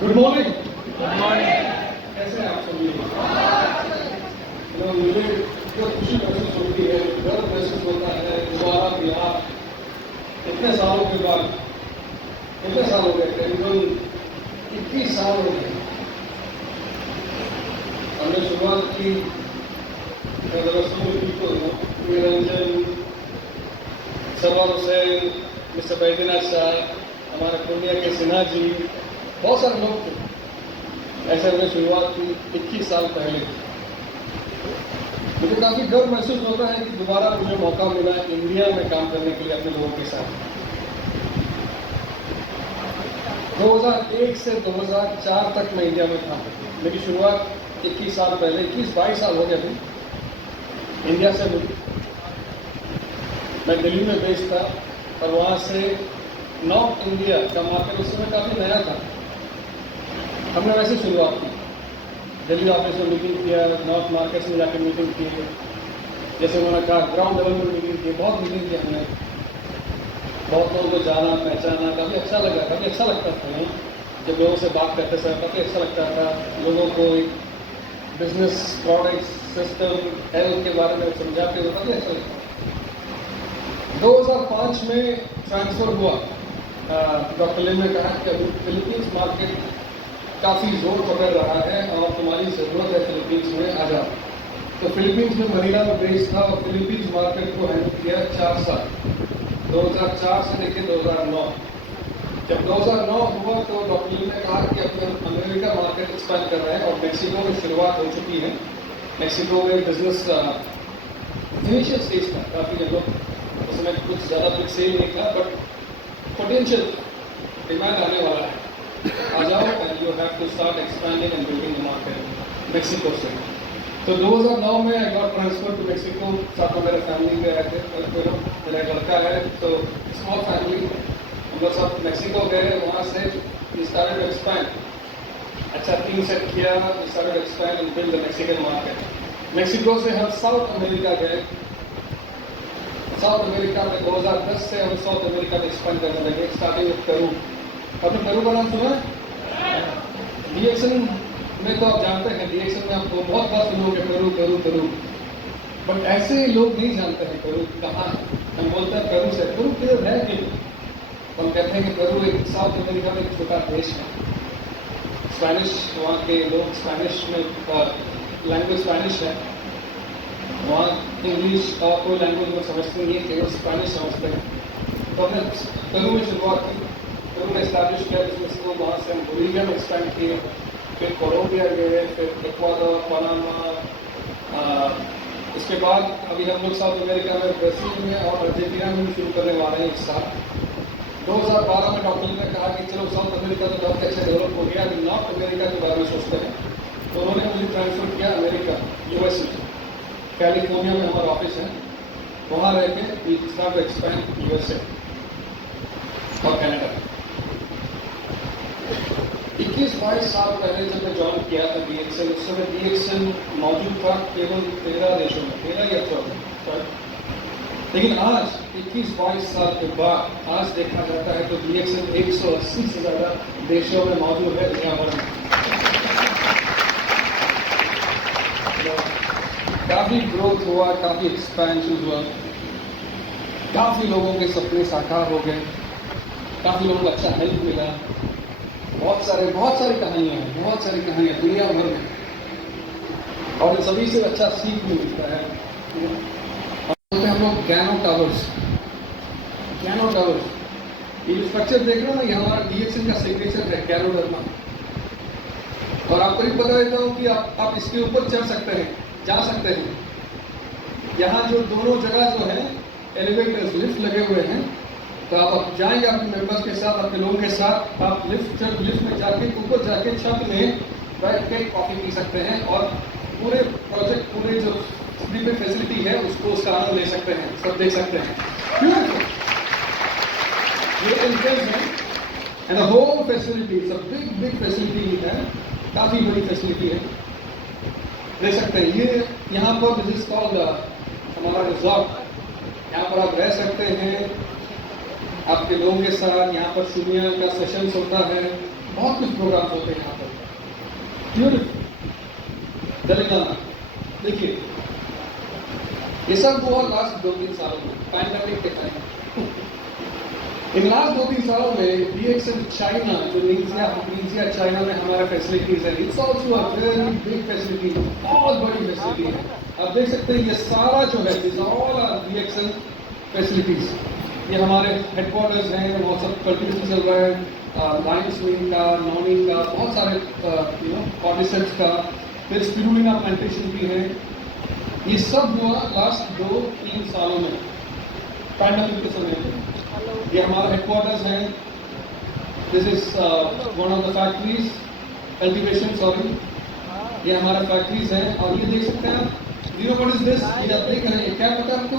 Good morning. Good morning. कैसे हैं आप सभी? मुझे जो खुशी महसूस होती है, गर्व महसूस होता है दोबारा भी आप इतने सालों के बाद, कितने साल हो गए, करीबन 21 साल हो गए हमने शुरुआत की। निरंजन, सरवर हुसैन, मिस्टर बैद्यनाथ साहब, हमारे पूर्णिया के सिन्हा जी, बहुत सारे लोग थे। ऐसे हमने शुरुआत की 21 साल पहले। मुझे काफी गर्व महसूस होता है कि दोबारा मुझे मौका मिला इंडिया में काम करने के लिए अपने लोगों के साथ। 2001 से 2004 तक मैं इंडिया में था। मेरी शुरुआत 21 साल पहले, 21-22 साल हो गए थे, इंडिया से हुई। मैं दिल्ली में बेस्ड था और वहाँ से नॉर्थ इंडिया का मार्केट उस समय काफ़ी नया था। हमने वैसे शुरुआत की, दिल्ली ऑफिस में मीटिंग किया, नॉर्थ मार्केट्स में जाकर मीटिंग की, जैसे उन्होंने कहा ग्राउंड लेवल पर मीटिंग की, बहुत मीटिंग की हमने। बहुत लोगों को जाना, पहचाना, काफ़ी अच्छा लगा, काफ़ी अच्छा लगता था। नहीं, जब लोगों से बात करते समय काफ़ी अच्छा लगता था। लोगों को बिजनेस, प्रोडक्ट्स, सिस्टम, हेल्थ के बारे में समझाते हुए काफ़ी अच्छा लगता था। 2005 में ट्रांसफ़र हुआ। डॉक्टर लिम ने कहा कि अभी फिलीपींस मार्केट काफ़ी जोर पकड़ रहा है और तुम्हारी ज़रूरत है फिलीपींस में, आ जाओ। तो फिलीपींस में मनीला में बेस्ड था और फिलीपींस मार्केट को हैंडल किया 4 साल, 2004 से लेकर 2009। जब 2009 हुआ तो डॉक्टर लिम ने कहा कि अपने अमेरिका मार्केट एक्सपेंड कर रहे हैं और मेक्सिको में शुरुआत हो चुकी है। मेक्सिको में बिजनेस इनिशियल स्टेज था, काफ़ी जगह उसमें कुछ ज़्यादा कुछ सेल नहीं था, बट पोटेंशियल डिमांड आने वाला है, आ जाओ and you have to start expanding and building the market Mexico से। तो 2009 में I got transfer to Mexico. साथ में मेरे फैमिली के आए थे, मेरा लड़का है, तो स्मॉल फैमिली, हम लोग सब मेक्सिको गए। वहाँ से वी स्टार्टेड टू एक्सपैंड। अच्छा टीम सेट किया, we started to expand and build the Mexican market. Mexico से हम साउथ अमेरिका गए। साउथ अमेरिका में 2010 से हम साउथ अमेरिका में एक्सपेंड करने लगे, स्टार्टिंग विद पेरू। आपने पेरू का नाम सुना है? डीएक्सन में तो आप जानते हैं, डीएक्सन में आपको बहुत बार सुनोगे पेरू पेरू पेरू, बट ऐसे लोग नहीं जानते हैं पेरू कहाँ है। हम बोलते हैं पेरू से, पेरू किधर है कि हम कहते हैं कि पेरू एक साउथ अमेरिका में एक छोटा देश है। स्पेनिश, वहाँ के लोग स्पेनिश में, लैंग्वेज स्पेनिश है। वहाँ इंग्लिश और कोई लैंग्वेज में समझते नहीं है, केवल स्पेनिश समझते हैं। तो हमने पेरू में शुरुआत की, पेरू में इस्टेब्लिश किया बिजनेस को। वहाँ से हम बोलीविया में एक्सपेंड किए, फिर कोलंबिया गए, फिर इक्वाडोर, पनामा। इसके बाद अभी हम लोग साउथ अमेरिका में ब्राज़ील में और अर्जेंटीना में भी शुरू करने वाले हैं इस साल। 2012 में डॉक्टर ने कहा कि चलो साउथ अमेरिका तो काफ़ी अच्छा डेवलप हो गया, अभी नॉर्थ अमेरिका के बारे में सोचते हैं। तो उन्होंने मुझे ट्रांसफर किया अमेरिका, यूएसए, कैलिफोर्निया में हमारा ऑफिस है। वहाँ रह के we start to expand USA और कनाडा। 21-22 साल पहले जब मैं ज्वाइन किया था डीएक्सन, उस समय डीएक्सन मौजूद था केवल 13 देशों में, 13 या 14। लेकिन आज 21-22 साल के बाद आज देखा जाता है तो डीएक्सन 180 से ज़्यादा देशों में मौजूद है दुनिया भर में। काफ़ी ग्रोथ हुआ, काफ़ी एक्सपेंशन हुआ, काफ़ी लोगों के सपने साकार हो गए, काफ़ी लोगों को अच्छा हेल्प मिला। बहुत सारी कहानियाँ हैं, बहुत सारी कहानियाँ दुनिया भर में, और इन सभी से अच्छा सीख भी मिलता है। बोलते हैं हम लोग गैनो टावर्स। गैनो टावर्स, ये स्ट्रक्चर देख रहे हो ना, ये हमारा डीएक्सन का सिग्नेचर है, गैनोडर्मा। और आपको भी बता देता हूँ कि आप इसके ऊपर चढ़ सकते हैं, जा सकते हैं। यहाँ जो दोनों जगह जो है एलिवेटर्स, लिफ्ट लगे हुए हैं, तो आप जाएंगे अपने मेंबर्स के साथ, अपने लोगों के साथ, आप लिफ्ट में जाके ऊपर जाके छत में बैठ के कॉफ़ी पी सकते हैं और पूरे प्रोजेक्ट, पूरे जो फ्री पे फैसिलिटी है उसको, उसका आनंद ले सकते हैं, सब देख सकते हैं। ये एंट्रेंस है एंड द होल फैसिलिटी, सब बिग फैसिलिटी है, काफ़ी बड़ी फैसिलिटी है, देख सकते हैं। ये यहाँ पर दिस इज कॉल्ड हमारा रिजॉर्ट। यहाँ पर आप रह सकते हैं आपके लोगों के साथ। यहाँ पर सीनियर का सेशंस होता है, बहुत कुछ प्रोग्राम होते हैं यहाँ पर। ब्यूटीफुल तेलंगाना, देखिए ये सब हुआ लास्ट 2-3 सालों में, पैंडेमिक के टाइम। इन लास्ट 2-3 सालों में DXN चाइना, जो नीजिया चाइना में हमारा फैसिलिटीज है, it's also a very big facility, बहुत बड़ी फैसिलिटी है। आप देख सकते हैं ये सारा जो है इज ऑल DXN फैसिलिटीज। ये हमारे हेडक्वार्टर्स हैं, बहुत सब कल्टिवेशन चल रहा है, लाइन्स मिल का, नॉनिंग का, बहुत सारे कॉर्डिसेप्स का, फिर स्पिरुलिना प्लांटेशन भी है। ये सब हुआ लास्ट 2-3 सालों में, पैंडेमिक के समय में। ये हमारा हेडक्वार्टर्स है, this is one of the factories, cultivation sorry, ये हमारा फैक्ट्रीज है। और ये देख सकते हैं आप, you know what is this, ये आप देख रहे हैं, क्या पता है आपको?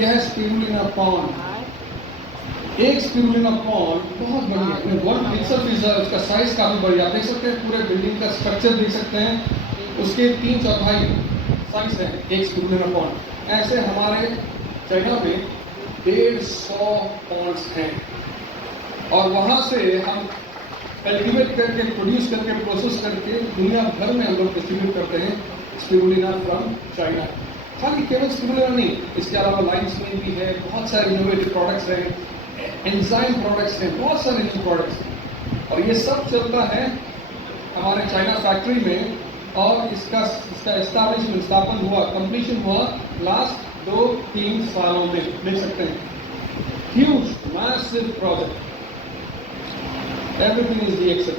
यह है स्पिरुलिना पॉन्ड। एक स्पिरुलिना पॉन्ड बहुत बड़ी है, वन पिक्सल इज उसका साइज काफी बड़ी है। आप देख सकते हैं पूरे बिल्डिंग का स्ट्रक्चर देख सकते हैं, उसके 3/4 साइज है एक स्पिरुलिना पॉन्ड। ऐसे हमारे चाइना में 150 पॉन्ड्स हैं, और वहां से हम कल्टिवेट करके, प्रोड्यूस करके, प्रोसेस करके दुनिया भर में हम लोग डिस्ट्रीब्यूट करते हैं स्पिरुलिना फ्रॉम चाइना। खाली केवल स्पिरुलिना नहीं, इसके अलावा लाइम्स में भी है, बहुत सारे इनोवेटिव प्रोडक्ट्स हैं, एंजाइम प्रोडक्ट्स हैं, बहुत सारे न्यू प्रोडक्ट्स। और ये सब चलता है हमारे चाइना फैक्ट्री में। और इसका एस्टैब्लिशमेंट, स्थापन हुआ, कंप्लीशन हुआ लास्ट 2-3 सालों में, देख सकते हैं। Huge massive project, everything is DXN।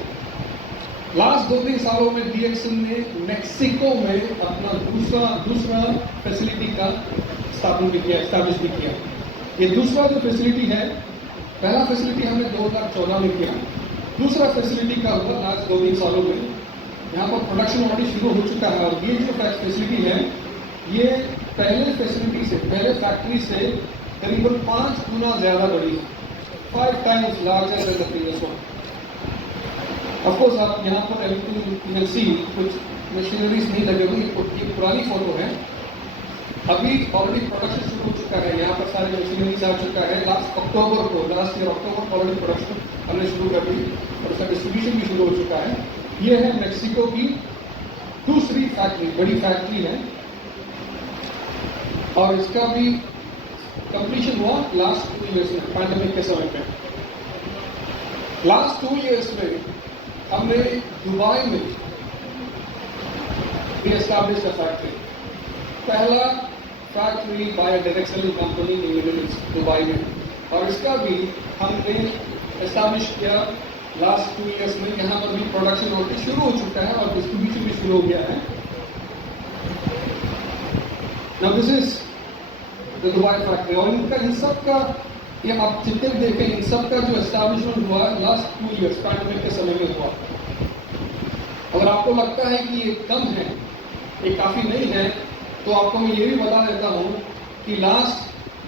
Last 2-3 सालों में DXN ने मेक्सिको में अपना दूसरा फैसिलिटी का स्थापन भी किया, एस्टैब्लिश भी किया। ये दूसरा जो फैसिलिटी है, पहला फैसिलिटी हमने 2014 में किया, दूसरा फैसिलिटी का हुआ लास्ट 2-3 सालों में। यहाँ पर प्रोडक्शन ऑलरेडी शुरू हो चुका है, और ये जो फैसिलिटी है, ये पहले फैसिलिटी से, पहले फैक्ट्री से करीबन 5 गुना ज्यादा बड़ी है, 5 times larger than the previous one. Of course, आप यहाँ पर everything you can see, कुछ मशीनरीज नहीं लगे हुए, एक पुरानी फोटो है। अभी ऑलरेडी प्रोडक्शन शुरू हो चुका है, यहाँ पर सारे मशीनरीज आ चुका है। लास्ट अक्टूबर को, लास्ट ईयर अक्टूबर को ऑलरेडी प्रोडक्शन हमने शुरू कर दी, और उसका डिस्ट्रीब्यूशन भी शुरू हो चुका है। ये है मेक्सिको की दूसरी फैक्ट्री, बड़ी फैक्ट्री है, और इसका भी कंप्लीशन हुआ लास्ट 2 इयर्स में, पैंडेमिक के समय पे। लास्ट 2 इयर्स में हमने दुबई में एस्टैब्लिश अ फैक्ट्री, पहला factory by direct company in Middle East, Dubai में। और इसका भी हमने एस्टैब्लिश किया लास्ट 2 इयर्स में। यहाँ पर भी प्रोडक्शन ऑलरेडी शुरू हो चुका है, और डिस्ट्रीब्यूशन भी शुरू हो गया है। Now this is the Dubai factory, और इनका इन सब का, ये आप जितने भी देखें, इन सब का जो एस्टैब्लिशमेंट हुआ लास्ट 2 इयर्स, पैंडेमिक के समय में हुआ। अगर आपको लगता है कि ये कम है, ये काफी नहीं है, तो आपको मैं ये भी बता देता हूँ कि लास्ट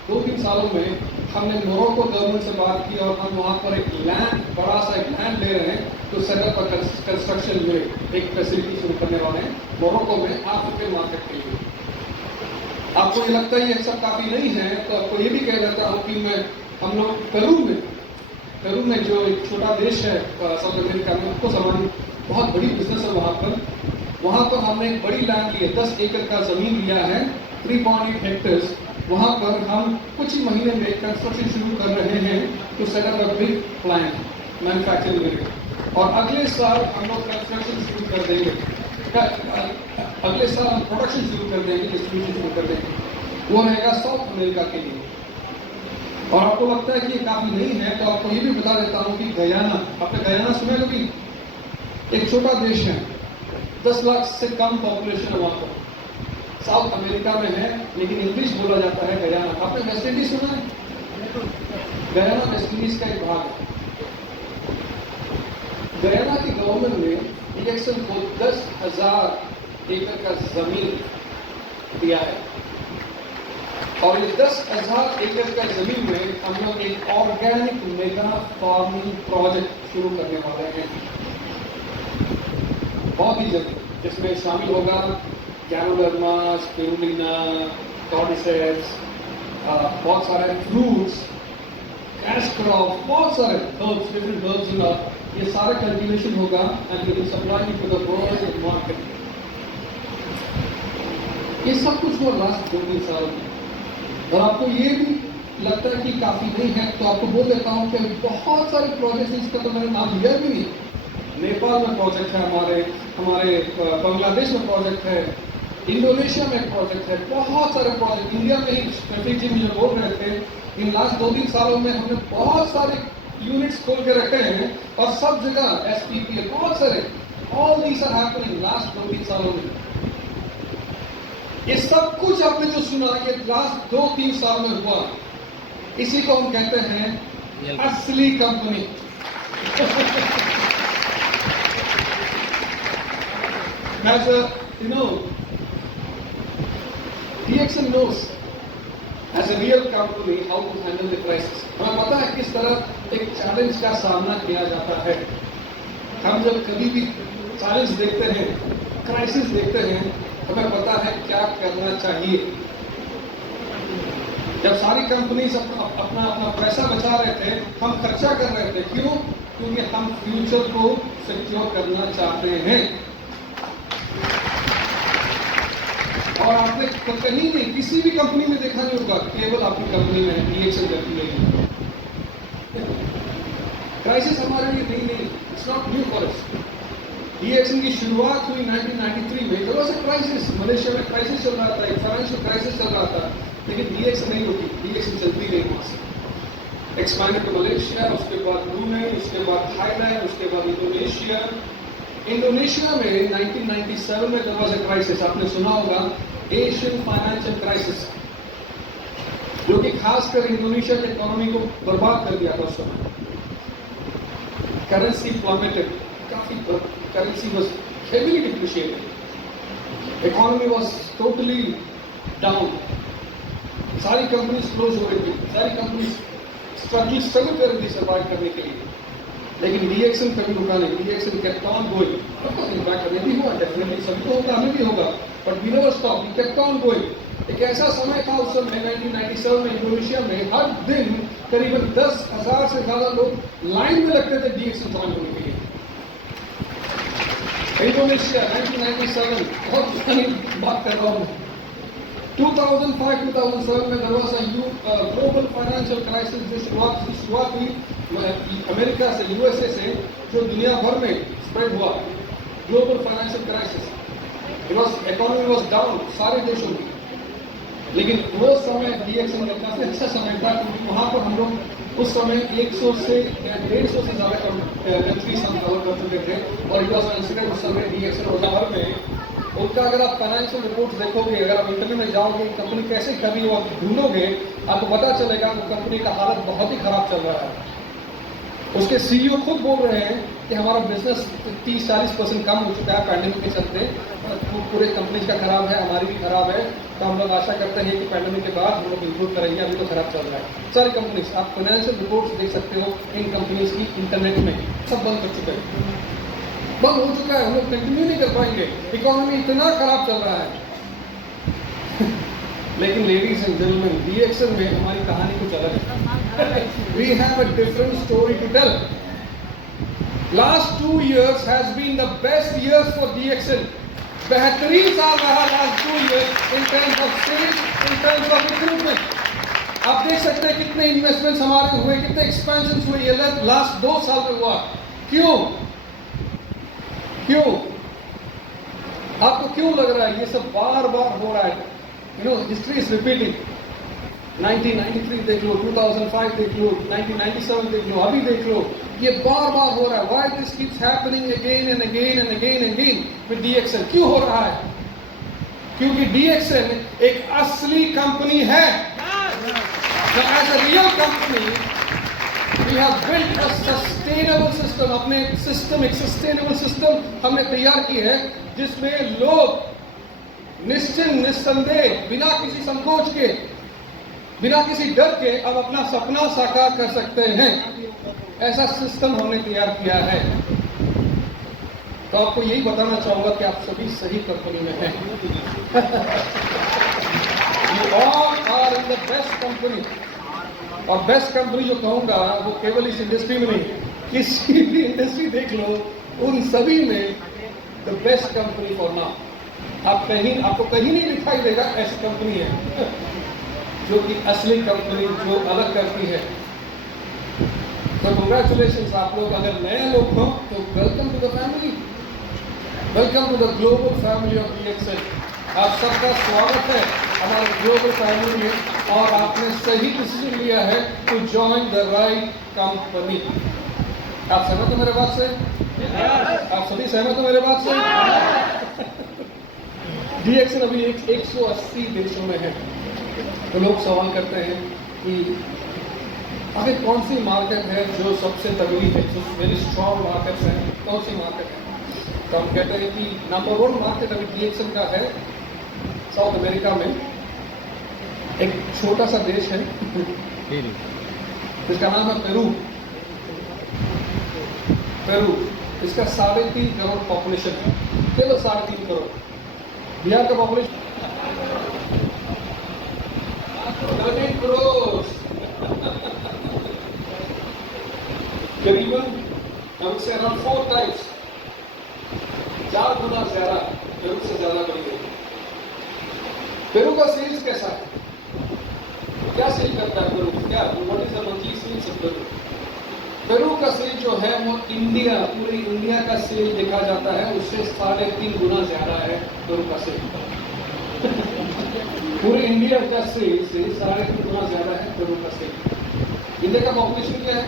2-3 सालों में हमने मोरक्को गवर्नमेंट से बात की, और हम वहाँ पर एक लैंड, बड़ा सा एक लैंड ले रहे हैं, तो सेटअप पर कंस्ट्रक्शन में एक फैसिलिटी शुरू करने वाले हैं मोरक्को में, अफ्रीकन मार्केट के लिए। आपको ये लगता है ये सब काफी नहीं है, तो आपको ये भी कह देता हूँ कि हम लोग पेरू में जो एक छोटा देश है साउथ अमेरिका में, उसको समान बहुत बड़ी बिजनेस है वहाँ पर हमने एक बड़ी लैंड ली है, 10 एकड़ का जमीन लिया है, 3.8 हेक्टेयर्स। वहाँ पर हम कुछ ही महीने में कंस्ट्रक्शन शुरू कर रहे हैं to set up a big plant manufacturing unit. और अगले साल हम लोग कंस्ट्रक्शन शुरू कर देंगे, अगले साल हम प्रोडक्शन शुरू कर देंगे, डिस्ट्रीब्यूशन शुरू कर देंगे। वो रहेगा साउथ अमेरिका के लिए। और आपको लगता है कि ये काफी नहीं है, तो आपको ये भी बता देता हूँ कि गयाना, आपने गयाना सुना है कभी? एक छोटा देश है, 10 लाख से कम पॉपुलेशन है वहाँ पर, साउथ अमेरिका में है, लेकिन इंग्लिश बोला जाता है गयाना। आपने वेस्ट इंडीज सुना है? गयाना वेस्ट इंडीज का एक भाग है। गयाना की गवर्नमेंट ने DXN को 10,000 एकड़ का जमीन दिया है, और ये 10,000 एकड़ का जमीन में हम लोग एक ऑर्गेनिक मेगा फार्मिंग प्रोजेक्ट शुरू करने वाले हैं बहुत ही जल्दी, जिसमें शामिल होगा गैनोडर्मा, स्पिरुलिना, कॉर्डिसेप्स, बहुत सारे फ्रूट्स, कैश क्रॉप, बहुत सारे हर्ब्स, डिफरेंट हर्ब्स ये सारा कल्टीवेशन होगा and we will supply to the world market. ये सब कुछ हुआ लास्ट 2-3 साल में। और आपको ये भी लगता है कि काफी नहीं है, तो आपको बोल देता हूँ कि बहुत सारे प्रोजेक्ट्स, इसका तो मैंने नाम लिया भी नहीं। नेपाल में प्रोजेक्ट है, हमारे बांग्लादेश में प्रोजेक्ट है, इंडोनेशिया में एक प्रोजेक्ट है, बहुत सारे प्रोजेक्ट इंडिया में ही। प्रतीक जी मुझे बोल रहे थे इन लास्ट 2-3 सालों में हमने बहुत सारे यूनिट्स खोल के रखे हैं और सब जगह SPPL बहुत सारे, all these are happening last 2-3 सालों में। ये सब कुछ आपने जो सुना ये लास्ट 2-3 साल में हुआ, इसी को हम कहते हैं असली company. As a, you know, DXN knows as a real company how to handle the crisis. हमें पता है किस तरह एक चैलेंज का सामना किया जाता है। हम जब कभी भी चैलेंज देखते हैं, क्राइसिस देखते हैं, हमें पता है क्या करना चाहिए। जब सारी कंपनीज अपना पैसा बचा रहे थे, हम खर्चा कर रहे थे, क्यों? क्योंकि हम फ्यूचर को सिक्योर करना चाहते हैं। और आपने कहीं नहीं किसी भी कंपनी में देखा नहीं होगा, केवल आपकी कंपनी में DXN करती है। क्राइसिस हमारे लिए नहीं, it's not new for us. DXN की शुरुआत हुई 1993 में, there was a crisis, Malaysia में क्राइसिस चल रहा था, एक फाइनेंशियल क्राइसिस चल रहा था, लेकिन DXN नहीं रुकी, DXN चलती रही वहां से। एक्सपैंडेड टू मलेशिया, उसके बाद ब्रूनेई, उसके बाद थाईलैंड, उसके बाद इंडोनेशिया। इंडोनेशिया में 1997 में देयर वाज अ क्राइसिस, आपने सुना होगा, एशियन फाइनेंशियल क्राइसिस, जो कि खासकर इंडोनेशिया की इकोनॉमी को बर्बाद कर दिया था उस समय। करेंसी प्लमेटेड, काफी currency was heavily depreciated, economy was totally down, सारी कंपनीज क्लोज हो रही थी, सारी कंपनीज स्ट्रगल कर रही थी सर्वाइव करने के लिए। लेकिन DXN कभी रुका नहीं, DXN kept on going। Impact हमें भी हुआ, डेफिनेटली सभी को होगा, हमें भी होगा, but we never stop, we kept on going। एक ऐसा समय था उस समय 1997 में इंडोनेशिया में हर दिन करीबन 10,000 से ज्यादा लोग लाइन में लगते थे DXN ज्वाइन होने के लिए। इंडोनेशिया 1997, बहुत पुरानी बात कर रहा हूँ। 2005-2007 में there was a global financial crisis, जो शुरुआत हुई अमेरिका से, USA से, जो दुनिया भर में स्प्रेड हुआ। Global financial crisis, economy was down सारे देशों की। लेकिन वो समय DXN का काफी अच्छा समय था, क्योंकि वहां पर हम लोग उस समय 100 से 150 से ज्यादा कंट्रीज हम कवर कर चुके थे, और इट वाज कंसीडर्ड उस समय DXN और भर में उनका, अगर आप फाइनेंशियल रिपोर्ट देखोगे, अगर आप इंटरनेट में जाओगे, कंपनी कैसे कर रही हो आप ढूंढोगे, आपको पता चलेगा कि कंपनी का हालत बहुत ही खराब चल रहा है। उसके CEO खुद बोल रहे हैं कि हमारा बिजनेस 30-40% कम हो चुका है पैंडेमिक के चलते, पूरे कंपनी का खराब है, हमारी भी खराब है। तो हम लोग आशा करते हैं कि पैंडेमिक के बाद हम लोग इंप्रूव करेंगे, अभी तो खराब चल रहा है सारी कंपनीज। आप फाइनेंशियल रिपोर्ट्स देख सकते हो इन कंपनीज की, इंटरनेट में सब बंद कर चुके हैं, बंद हो चुका है, हम लोग कंटिन्यू नहीं कर पाएंगे, इकोनॉमी इतना खराब चल रहा है। लेकिन लेडीज एंड जेंटलमैन, DXN में हमारी कहानी कुछ अलग है। We have a different story to tell. Last 2 years has been the best years for DXN। बेहतरीन साल रहा last 2 years in terms of sales, in terms of recruitment. आप देख सकते हैं कितने इन्वेस्टमेंट्स हमारे हुए, कितने एक्सपेंशन हुए ये लास्ट 2 साल में हुआ। क्यों? आपको क्यों लग रहा है ये सब बार बार हो रहा है? History is repeating. 1993 देख लो, 2005 देख लो, 1997 देख लो, अभी देख लो, ये बार बार हो रहा है। Why this keeps happening again and again and again and again with DXN? क्यों हो रहा है? क्योंकि DXN एक असली कंपनी है। As a real company we have built a sustainable system। अपने सिस्टम, एक सस्टेनेबल सिस्टम हमने तैयार की है, जिसमें लोग निश्चिंत, निस्संदेह, बिना किसी संकोच के, बिना किसी डर के अब अपना सपना साकार कर सकते हैं। ऐसा सिस्टम हमने तैयार किया है। तो आपको यही बताना चाहूंगा कि आप सभी सही कंपनी में हैं। You all are in the best company। और बेस्ट कंपनी जो कहूंगा वो केवल इस इंडस्ट्री में नहीं, किसी भी इंडस्ट्री देख लो, उन सभी में the best company for now. आपको कहीं नहीं दिखाई देगा ऐसी कंपनी है जो कि असली कंपनी जो अलग करती है। तो कंग्रेचुलेशन आप लोग, अगर नए लोग हो तो welcome to the family, welcome to the global family of DXN। आप सबका स्वागत है हमारे ग्लोबल फैमिली में, और आपने सही डिसीजन लिया है to join the right company. आप सहमत हो मेरे बात से? आप सभी सहमत हो मेरे बात से? DXN अभी 180 देशों में है। तो लोग सवाल करते हैं कि आखिर कौन सी मार्केट है जो सबसे तगड़ी है, जो वेरी स्ट्रॉन्ग मार्केट्स हैं, कौन सी मार्केट है? तो हम कहते हैं कि नंबर 1 मार्केट अभी DXN का है साउथ अमेरिका में। एक छोटा सा देश है जिसका नाम है पेरू। इसका 3.5 करोड़ पॉपुलेशन है, केवल 3.5 करोड़। बिहार का पॉपुलेशन 13 करोड़, करीबन हमसे अराउंड 4 टाइम्स, 4 गुना ज्यादा, पेरू से ज्यादा बढ़ गई। पेरू का सेल्स कैसा है? क्या सेल करता है पेरू? क्या what is the monthly sales of Peru? Peru का सेल जो है वो इंडिया, पूरे इंडिया का सेल देखा जाता है उससे 3.5 गुना ज्यादा है पेरू का सेल। पूरे इंडिया का सेल से 3.5 गुना ज्यादा है पेरू का सेल। इंडिया का पॉपुलेशन क्या है?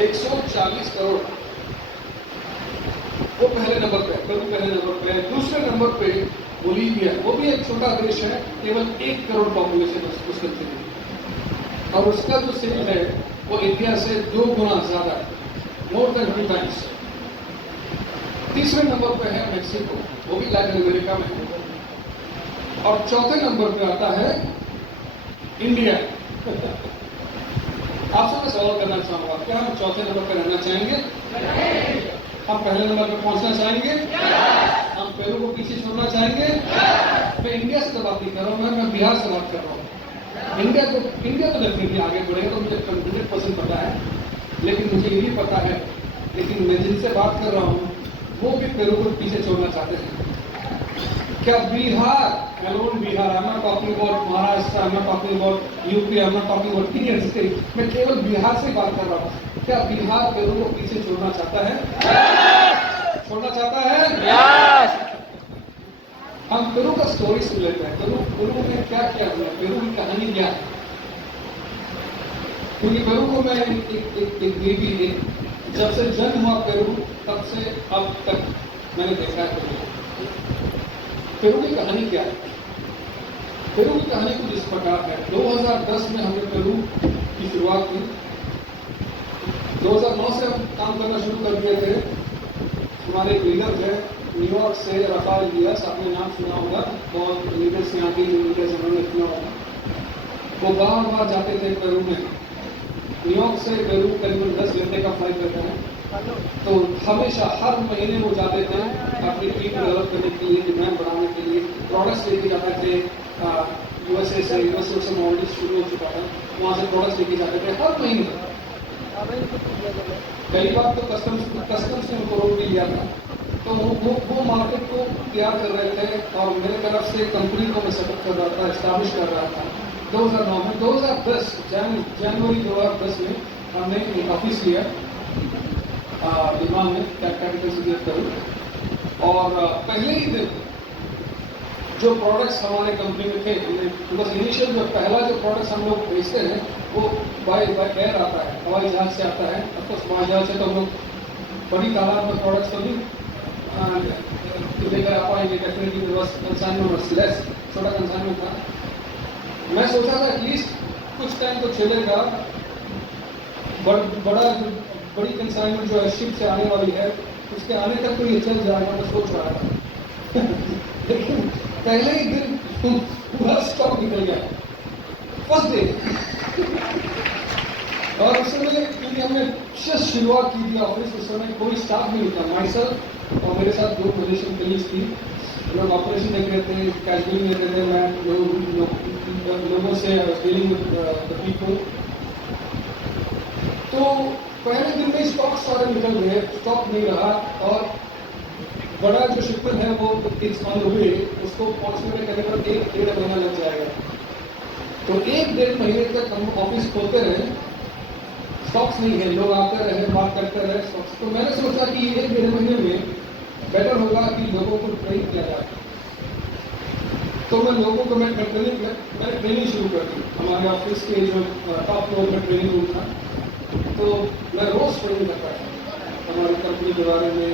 140 करोड़। वो पहले नंबर पे है, पेरू पहले नंबर पे है। दूसरे नंबर पे बोलीविया, वो भी एक छोटा देश है, केवल 1 करोड़ पॉपुलेशन है उस कंट्री में, और उसका जो सेल है वो इंडिया से 2 गुना ज्यादा है, मोर देन 2 टाइम्स। तीसरे नंबर पे है मेक्सिको, वो भी लैटिन अमेरिका में है, और चौथे नंबर पे आता है इंडिया। आपसे मैं सवाल करना चाहूंगा, क्या हम चौथे नंबर पर रहना चाहेंगे? हम पहले नंबर पर पहुंचना चाहेंगे? हम पेरू को पीछे छोड़ना चाहेंगे? मैं इंडिया से तो बात नहीं कर रहा हूं, मैं बिहार से बात कर रहा हूं। इंडिया तो डेफिनेटली आगे बढ़ेगा, तो मुझे 100% पता है, लेकिन मुझे ये भी पता है, लेकिन मैं जिनसे बात कर रहा हूं वो भी पेरू को पीछे छोड़ना चाहते हैं। क्या Bihar, Bihar, I'm not talking about Maharashtra, I'm not talking about UP, I'm not talking about Indian state, मैं केवल बिहार से बात कर रहा हूँ। क्या बिहार पेरू को पीछे छोड़ना चाहता है? छोड़ना चाहता है? हम पेरू का स्टोरी सुन लेते हैं। पेरू में क्या क्या हुआ, पेरू की कहानी क्या है? क्योंकि पेरू को मैं एक जब से जन्म हुआ पेरू, तब से अब तक मैंने देखा है पेरू की कहानी क्या है। पेरू की कहानी कुछ इस प्रकार है। 2010 में हमने पेरू की शुरुआत की। 2009 से हम काम करना शुरू कर दिए थे। हमारे एक लीडर थे न्यूयॉर्क से, रफाल दियास, आपने नाम सुना होगा, बहुत लीडर्स यहाँ की लीडर्स उन्होंने सुना होगा। वो बार जाते थे पेरू में। न्यूयॉर्क से पेरू करीबन 10 घंटे का फ्लाइट रहता है, तो हमेशा हर महीने वो जाते थे अपनी टीम डेवलप करने के लिए, डिमांड बढ़ाने के लिए। प्रोडक्ट्स लेके जाते थे यूएसए से ऑलरेडी शुरू हो चुका था, वहाँ से प्रोडक्ट्स लेके जाते थे हर महीने। कई बार तो कस्टम्स ने उनको रोक भी लिया था, तो वो मार्केट को तैयार कर रहे थे, और मेरे तरफ से कंपनी को मैं सेटअप कर रहा था, एस्टैब्लिश कर रहा था 2009 में। 2010 जनवरी 2010 में हमने एक ऑफिस लिया विमान में, कैपिटल सिटी करूँ, और पहले ही दिन जो प्रोडक्ट्स हमारे कंपनी में थे, बस इनिशियल जो पहला जो प्रोडक्ट्स हम लोग बेचते हैं वो बाय एयर आता है, हवाई जहाज से आता है। ऑफकोर्स हवाई जहाज से तो हम लोग बड़ी तादाद में प्रोडक्ट्स को भी लेकर आ पाएंगे, डेफिनेटली कंसाइनमेंट और लेस, छोटा कंसाइनमेंट था। मैं सोचा था एटलीस्ट कुछ टाइम तो चलेगा, बड़ी कंसाइनमेंट जो है शिप से आने वाली है, उसके आने तक तो ये चल जाएगा, मैं सोच रहा था। लेकिन पहले ही दिन पूरा स्टॉक निकल गया फर्स्ट डे। और उस समय क्योंकि हमने जस्ट शुरुआत की थी ऑफिस, उस समय कोई स्टाफ नहीं था, माइसेल्फ और मेरे साथ 2 पोजीशन कलीग्स थी। लोग ऑपरेशन देख रहे थे, कैजुअलिंग देख रहे थे, मैं लोगों से डीलिंग विद द पीपल। तो पहले दिन में स्टॉक सारे निकल गए, स्टॉक नहीं रहा और बड़ा जो शिपमेंट है वो इट्स ऑन द वे, उसको पहुंचने में करीबन 1-1.5 महीना लग जाएगा। तो 1-1.5 महीने तक हम ऑफिस खोलते रहे, स्टॉक्स नहीं है, लोग आते रहे, बात करते रहे स्टॉक्स। तो मैंने सोचा कि 1-1.5 महीने में बेटर होगा कि लोगों को ट्रेन किया जाए। तो मैं लोगों को मैंने ट्रेनिंग शुरू कर दी। हमारे ऑफिस के जो टॉप फ्लोर में ट्रेनिंग रूम था, तो मैं रोज ट्रेनिंग करता था हमारी कंपनी के बारे में,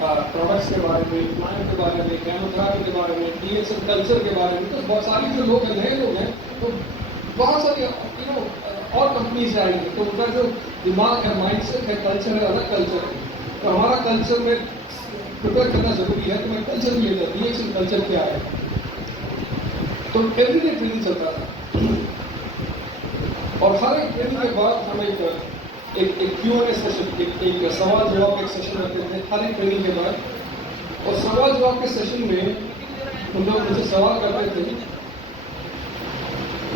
प्रोडक्ट्स के बारे में, क्लाइंट के बारे में, कैमोथेरेपी के बारे में, DXM कल्चर के बारे में। तो बहुत सारे जो लोग हैं, नए लोग हैं, तो बहुत सारी और कंपनीज आएंगे, तो उनका जो दिमाग है, माइंडसेट है, कल्चर है, अलग कल्चर है। तो हमारा कल्चर में प्रिपेयर करना जरूरी है। तो मैं कल्चर भी लेता, DXM कल्चर क्या है, तो एवरीडे ट्रेनिंग चलता था। और हर एक ट्रेनिंग के बाद हम एक Q&A सेशन, एक सवाल जवाब एक सेशन रखते थे हर एक ट्रेनिंग के बाद। और सवाल जवाब के सेशन में उन लोग मुझे सवाल करते थे।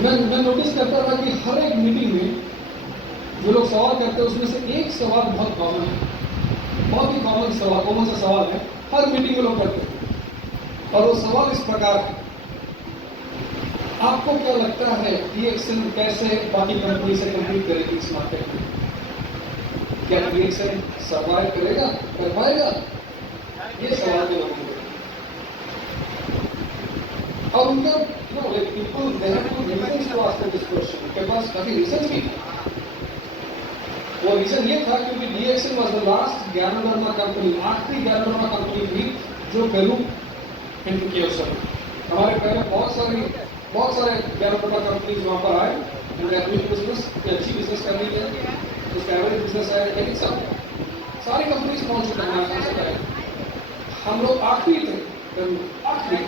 मैं नोटिस करता था कि हर एक मीटिंग में जो लोग सवाल करते हैं उसमें से एक सवाल बहुत कॉमन है, बहुत ही कॉमन सा सवाल है, हर मीटिंग में लोग करते हैं। और वो सवाल इस प्रकार है, आपको क्या लगता है DXM कैसे बाकी कंपनी से कम्पीट करेगी इस मार्केट में? क्या DXM सर्वाइव करेगा, कर पाएगा? ये सवाल के लोगों को। और उनका people they have two reasons to ask this question. उनके पास काफी रीजन भी था। वो रीजन ये था क्योंकि DXM was the last ganoderma company, आखिरी गैनोडर्मा कंपनी थी जो पेरू एंटर किया उस समय। हमारे पहले बहुत सारे गैनोडर्मा कंपनीज वहां पर आए, उनका बिजनेस अच्छी बिजनेस कर रही है, उसका एवरेज बिजनेस है, लेकिन सारी कंपनीज पहुंच चुके हैं। हम लोग आखिरी थे, आखिरी।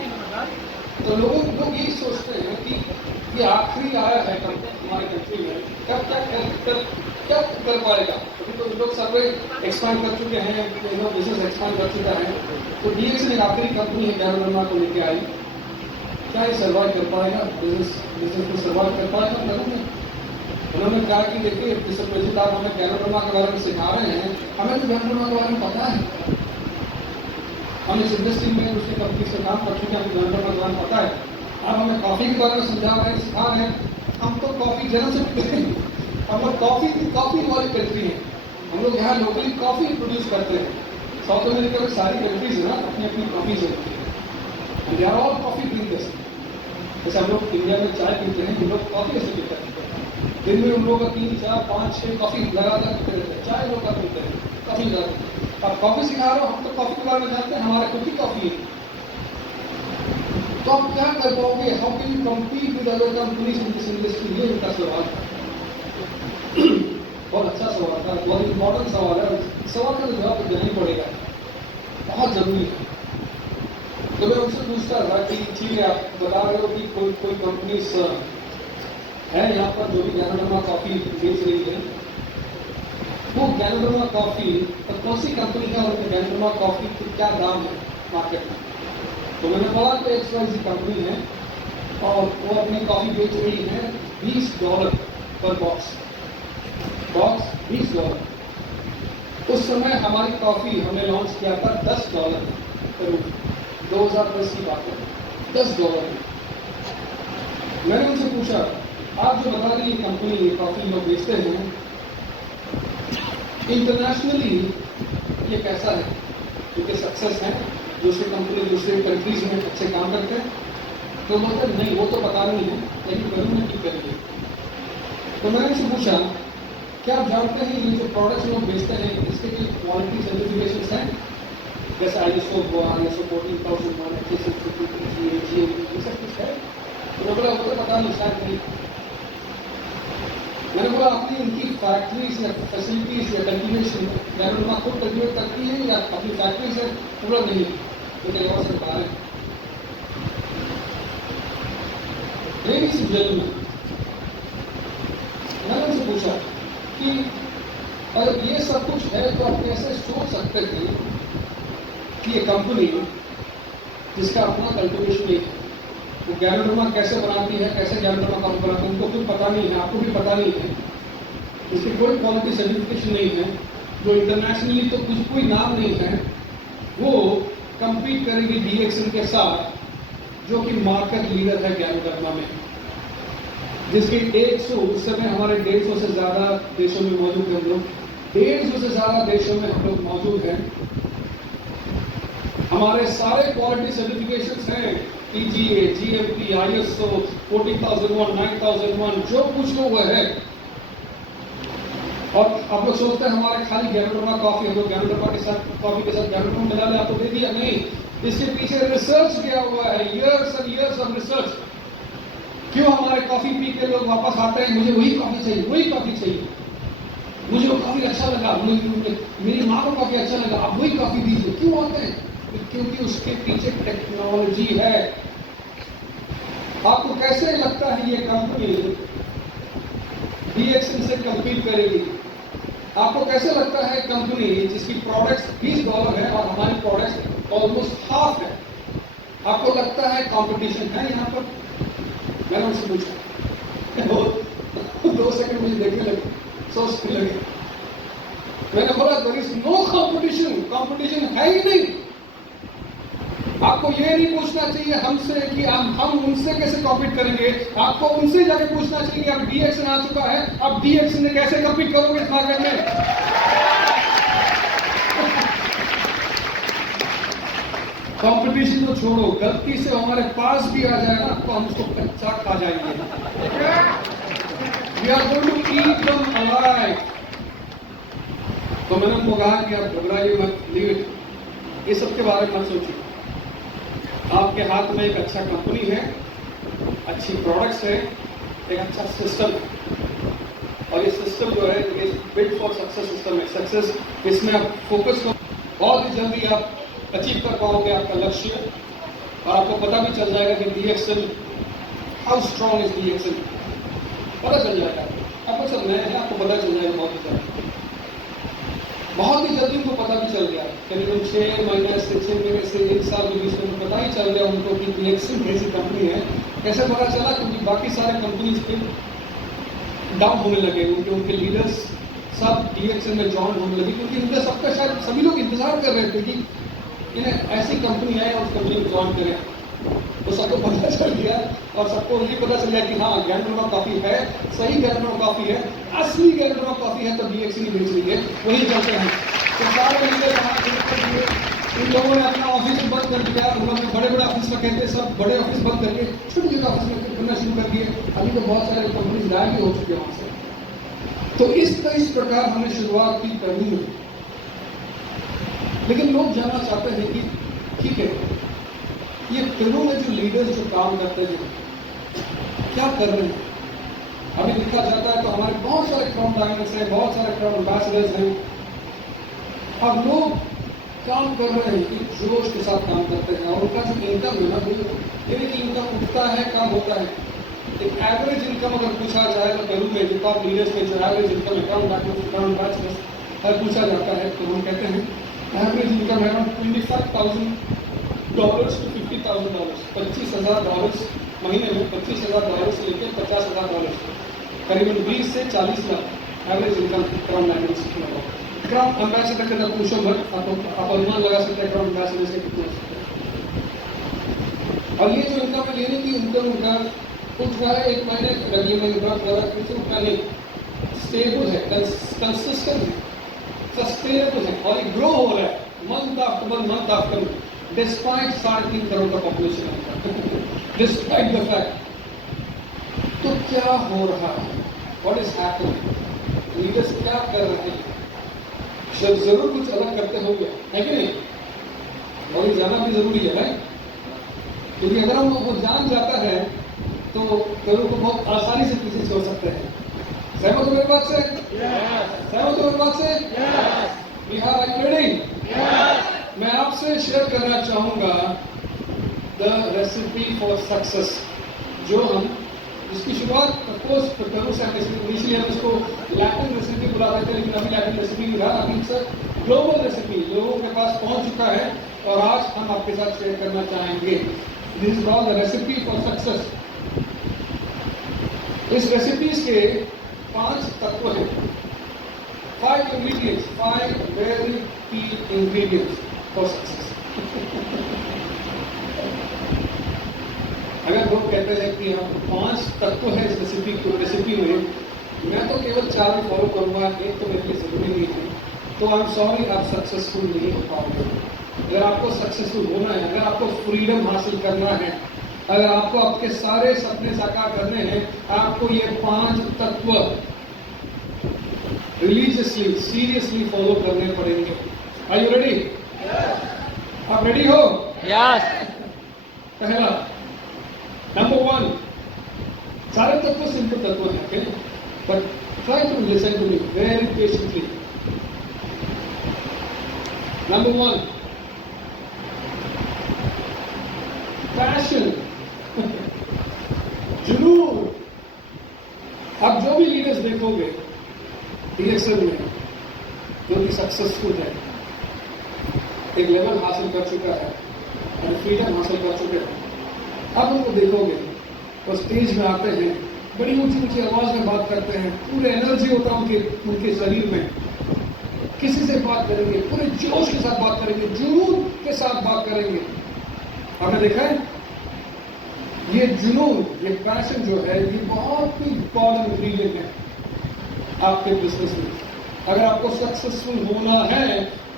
तो लोग यही सोचते हैं कि ये आखिरी आया है हमारी कंट्री में, क्या कर पाएगा? अभी तो लोग सर्वे एक्सपांड कर चुके हैं, बिजनेस एक्सपांड कर चुका है। तो DXM एक आखिरी कंपनी है गैनोडर्मा को लेके आई, क्या ये सर्वाइव कर पाएगा? बिजनेस को सर्वाइव कर पाएगा? उन्होंने कहा कि देखिए मिस्टर प्रेसिडेंट, आप हमें गैनोडर्मा के बारे में सिखा रहे हैं, हमें तो गैनोडर्मा के बारे में पता है, हम इस इंडस्ट्री में दूसरी कंपनी से काम कर चुके हैं, हमें गैनोडर्मा के बारे में पता है। आप हमें कॉफी के बारे में समझा रहे हैं, सिखा रहे हैं, हम तो कॉफी जरा से पीते हैं, हम लोग कॉफी वाली कंट्री है, हम लोग यहाँ लोकली कॉफी प्रोड्यूस करते हैं। साउथ अमेरिका में सारी कंट्रीज है ना, अपनी अपनी कॉफी होती है, और कॉफी ड्रिंकर्स। जैसे हम लोग इंडिया में चाय पीते हैं, हम लोग कॉफी ऐसे पीते हैं, दिन में उन लोगों का 3, 4, 5, 6 कॉफी लगातार पीते रहते हैं। चाय लोग का पीते हैं, कॉफी लगाते। आप कॉफी सिखा रहे हो, हम तो कॉफी के बारे में जानते हैं, हमारा खुद की कॉफी है। तो आप क्या कर पाओगे? How can you compete with other companies in this industry? ये उनका सवाल था। बहुत अच्छा सवाल था, बहुत इंपॉर्टेंट सवाल है। सवाल का जवाब देना ही पड़ेगा, बहुत जरूरी है। तो मैं उनसे पूछता था कि ठीक है, आप बता रहे हो कि कोई कंपनीज है यहाँ पर जो भी गैनोडर्मा कॉफी बेच रही है, वो गैनोडर्मा कॉफी तो कौन सी कंपनी है और गैनोडर्मा कॉफी के क्या दाम है मार्केट में? तो मैंने बोला कि XYZ कंपनी है और वो अपनी कॉफी बेच रही है $20 पर बॉक्स $20। उस समय हमारी कॉफी हमने लॉन्च किया था $10 पर, 2010 की बात है, $10। मैंने उनसे पूछा, आप जो बता रही कंपनी कॉफी लोग बेचते हैं, इंटरनेशनली ये कैसा है? क्योंकि सक्सेस है, दूसरी कंपनी दूसरे कंट्रीज में अच्छे काम करते हैं। तो बोलते नहीं, वो तो पता नहीं है, लेकिन पेरू में ठीक करेंगे। तो मैंने उनसे पूछा, क्या आप जानते हैं ये जो प्रोडक्ट्स लोग बेचते हैं इसके लिए क्वालिटी सर्टिफिकेशन हैं? जैसे ISO 14001, ये सब कुछ है? तो बोला वो तो पता नहीं, शायद नहीं। मैंने बोला अपनी उनकी फैक्ट्रीज या फैसिलिटीज या कल्टिवेशन गैनोडर्मा खुद कल्टिवेट करती है या अपनी फैक्ट्रीज है? बोला नहीं, तो क्या से बाहर है। लेडीज एंड जेंटलमैन, मैंने उनसे पूछा कि अगर ये सब कुछ है तो आप कैसे सोच सकते थे कि ये कंपनी जिसका अपना कल्टिवेशन है वो गैनोडर्मा कैसे बनाती है, कैसे गैनोडर्मा काम बनाती है, उनको कुछ पता नहीं है, आपको भी पता नहीं है। इसके कोई क्वालिटी सर्टिफिकेशन नहीं है, जो इंटरनेशनली तो कुछ कोई नाम नहीं है, वो कंपीट करेगी DXN के साथ, जो कि मार्केट लीडर है गैनोडर्मा में, जिसके 100 उस समय हमारे 150 से ज्यादा देशों में मौजूद है। हम लोग 150 से ज्यादा देशों में हम लोग मौजूद हैं। हमारे सारे क्वालिटी सर्टिफिकेशंस हैं, TGA, GMP, ISO 14001, 9001, जो कुछ लोग है। और आप लोग सोचते हैं हमारे खाली गैनोडर्मा कॉफी, हम लोग गैनोडर्मा के साथ कॉफी के साथ गैनोडर्मा मिला ले आपको दे दिया, नहीं, इसके पीछे रिसर्च किया हुआ है, years and years of research. क्यों हमारे कॉफी पी के लोग वापस आते हैं, मुझे वही कॉफी चाहिए, वही कॉफी चाहिए, मुझे वो काफी अच्छा लगा, मेरी माँ को काफी अच्छा लगा, आप वही कॉफी दीजिए। क्यों आते हैं? क्योंकि उसके पीछे टेक्नोलॉजी है। आपको कैसे लगता है ये कंपनी DXN से कंपीट करेगी? आपको कैसे लगता है कंपनी जिसकी प्रोडक्ट्स $20 है और हमारी प्रोडक्ट्स ऑलमोस्ट हाफ है, आपको लगता है कंपटीशन है यहाँ पर? मैंने उनसे पूछा, 2 सेकंड मुझे देखने लगे, सोचने लगे। मैंने बोला there is no competition, competition है ही नहीं। आपको ये नहीं पूछना चाहिए हमसे कि हम उनसे कैसे कॉम्पीट करेंगे, आपको उनसे जाके पूछना चाहिए कि अब DXN आ चुका है, अब DXN ने कैसे कॉम्पीट करोगे इस मार्केट में? कंपटीशन तो छोड़ो, गलती से हमारे पास भी आ जाए ना तो हम उसको कच्चा खा जाएंगे। We are going to eat them alive. तो मैंने उनको कहा कि आप घबराइए मत, लीव इट, ये सब के बारे में मत सोचिए। आपके हाथ में एक अच्छा कंपनी है, अच्छी प्रोडक्ट्स है, एक अच्छा सिस्टम है, और ये सिस्टम जो है बिल्ड फॉर सक्सेस सिस्टम है। सक्सेस इसमें आप फोकस करो, बहुत ही जल्दी आप अचीव कर पाओगे आपका लक्ष्य, और आपको पता भी चल जाएगा कि DXN how strong is DXN, पता चल जाएगा। आपको सब नया है, आपको पता चल जाएगा बहुत ही जल्दी उनको पता भी चल गया। करीबन 6 महीने से 6 महीने से 1 साल के बीच में पता ही चल गया उनको कि DXN ऐसी कंपनी है। कैसे पता चला? क्योंकि बाकी सारे कंपनीज पे डाउन होने लगे, उनके लीडर्स सब DXN में ज्वाइन होने लगे, क्योंकि उनका सबका शायद सभी लोग इंतजार कर रहे थे कि इन्हें ऐसी कंपनी आए और उस कंपनी में ज्वाइन करें। तो सबको पता चल गया, और सबको ये पता चल गया कि हाँ गैनोडर्मा कॉफी है, सही गैनोडर्मा कॉफी है, असली गैनोडर्मा कॉफी है, तो DXN ही बेच रही है, वही चलते हैं। तो सारे इन लोगों ने अपना ऑफिस बंद कर दिया, उन लोग बड़े बड़े ऑफिस में कहते सब बड़े ऑफिस बंद करके छोटे छोटे ऑफिस में करना शुरू कर दिए। अभी तो बहुत सारे कंपनीज गायब भी हो चुके हैं वहां से। तो इस प्रकार हमने शुरुआत की करनी है, लेकिन लोग जानना चाहते हैं कि ठीक है, ये पेरू में जो लीडर्स जो काम करते हैं क्या कर रहे हैं? अभी देखा जाता है तो हमारे बहुत सारे क्राउन डायमंड्स हैं, बहुत सारे क्राउन एम्बेसडर्स हैं, और लोग काम कर रहे हैं कि जोश के साथ काम करते हैं, और उनका जो इनकम है ना, यानी कि इनकम उठता है, काम होता है। एक एवरेज इनकम अगर पूछा जाए तो पेरू में जो टॉप लीडर्स में जो एवरेज इनकम है, क्राउन डायमंड्स, क्राउन एम्बेसडर्स अगर पूछा जाता है तो हम कहते हैं एवरेज इनकम है अराउंड $25,000 to $50,000, $25,000 महीने में, $25,000 से लेकर $50,000, करीबन 20 से 40 lakh average income crown diamonds की होगा। क्राउन एम्बेसडर का पूछो मत, आप अनुमान लगा सकते हैं क्राउन एम्बेसडर से कितना हो सकता है। और ये जो इनकम है, ये नहीं कि इनकम उनका कुछ रहा है एक महीने अगले महीने बढ़ रहा है, कुछ उनका नहीं, स्टेबल है, कंसिस्टेंट है, सस्टेनेबल है, और ये ग्रो हो रहा है month after month after month, despite 3.5 crore का पॉपुलेशन है, डिस्पाइट द फैक्ट। तो क्या हो रहा है? What is happening? लीडर्स क्या कर रहे हैं? जरूर कुछ अलग करते होंगे, है कि नहीं? और ये जाना भी जरूरी है, राइट? क्योंकि अगर हम वो जान जाता है तो पेरू को बहुत आसानी से पीछे छोड़ सकते हैं। सहमत हो मेरी बात से? सहमत हो मेरी बात से? बिहार रेडी? मैं आपसे शेयर करना चाहूंगा द रेसिपी फॉर सक्सेस, जो हम जिसकी शुरुआत ऑफकोर्स पेरू से इनिशियली हम इसको लैटिन रेसिपी बुला रहे थे, लेकिन अभी लैटिन रेसिपी नहीं रहा, अभी सर ग्लोबल रेसिपी लोगों के पास पहुंच चुका है, और आज हम आपके साथ शेयर करना चाहेंगे। This is called the recipe for success. इस रेसिपीज के 5 तत्व हैं। 5 ingredients, 5 very key ingredients for success. अगर लोग कहते हैं कि हम 5 तत्व है इस रेसिपी में, मैं तो केवल 4 फॉलो करूंगा, एक तो मेरे लिए जरूरी नहीं है, तो आई एम सॉरी, आप सक्सेसफुल नहीं हो पाओगे। अगर आपको सक्सेसफुल होना है, अगर आपको फ्रीडम हासिल करना है, अगर आपको आपके सारे सपने साकार करने हैं, आपको ये 5 तत्व रिलीजियसली, सीरियसली फॉलो करने पड़ेंगे। Are you ready? आप रेडी हो? यस। पहला, नंबर 1, सारे तत्व सिंपल तत्व हैं, but try to listen to me very patiently. Number 1, passion, जुनून। आप जो भी लीडर्स देखोगे डीएक्सएल में जो भी सक्सेसफुल है, एक लेवल हासिल कर चुका है और फ्रीडम हासिल कर चुके हैं, आप उनको देखोगे वो स्टेज में आते हैं, बड़ी ऊंची ऊंची आवाज में बात करते हैं, पूरे एनर्जी होता है उनके शरीर में, किसी से बात करेंगे पूरे जोश के साथ बात करेंगे, जुनून के साथ बात करेंगे। आपने देखा है ये जुनून, ये पैशन जो है, ये बहुत ही इंपॉर्टेंट इंग्रीडिएंट है आपके बिजनेस में। अगर आपको सक्सेसफुल होना है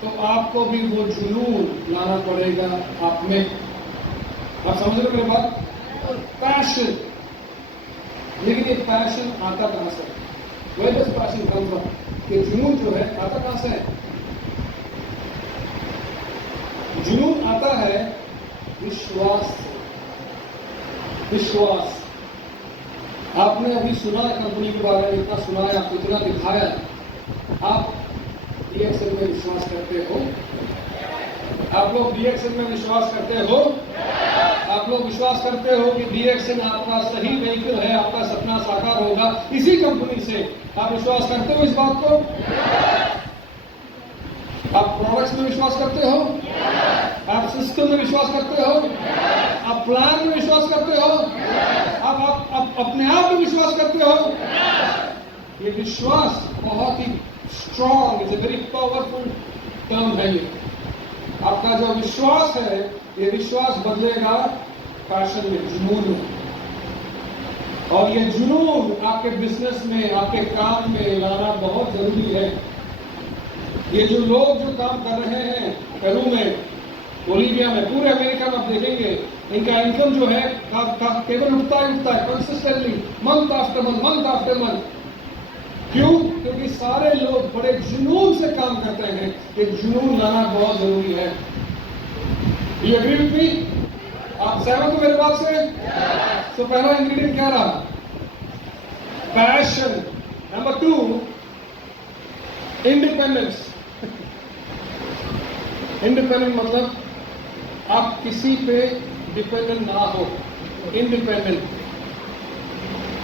तो आपको भी वो जुनून लाना पड़ेगा आप में। आप समझ रहे मेरी बात? पैशन, लेकिन ये पैशन आता कहां से? Where does passion come from? ये जुनून जो है आता कहां से है? जुनून आता है विश्वास से। विश्वास, आपने अभी सुना है कंपनी के बारे में, इतना सुना है, आपको इतना दिखाया, आप डीएक्सएल में विश्वास करते हो? आप लोग डीएक्सएल में विश्वास करते हो? आप लोग विश्वास करते हो कि डीएक्सएल आपका सही व्हीकल है, आपका सपना साकार होगा इसी कंपनी से? आप विश्वास करते हो इस बात को? आप प्रोडक्ट्स में विश्वास करते हो? आप सिस्टम में विश्वास करते हो? आप प्लान में विश्वास करते हो? आप अपने आप में विश्वास करते हो? ये विश्वास बहुत ही strong, it's a very powerful term है ये। आपका जो विश्वास है, ये विश्वास बदलेगा पैशन में, जुनून में, और ये जुनून आपके बिजनेस में, आपके काम में लाना बहुत जरूरी है। ये जो लोग जो काम कर रहे हैं पेरू में, बोलीविया में, पूरे अमेरिका में आप देखेंगे, इनका इनकम जो है केवल उठता है कंसिस्टेंटली, मंथ आफ्टर मंथ। क्यों? क्योंकि सारे लोग बड़े जुनून से काम करते हैं। ये जुनून लाना बहुत जरूरी है। You agree with me? आप सहमत हो मेरे बात से? तो पहला इंग्रेडिएंट क्या रहा? पैशन। Number 2, independence. इंडिपेंडेंट मतलब आप किसी पे डिपेंडेंट ना हो। इंडिपेंडेंट,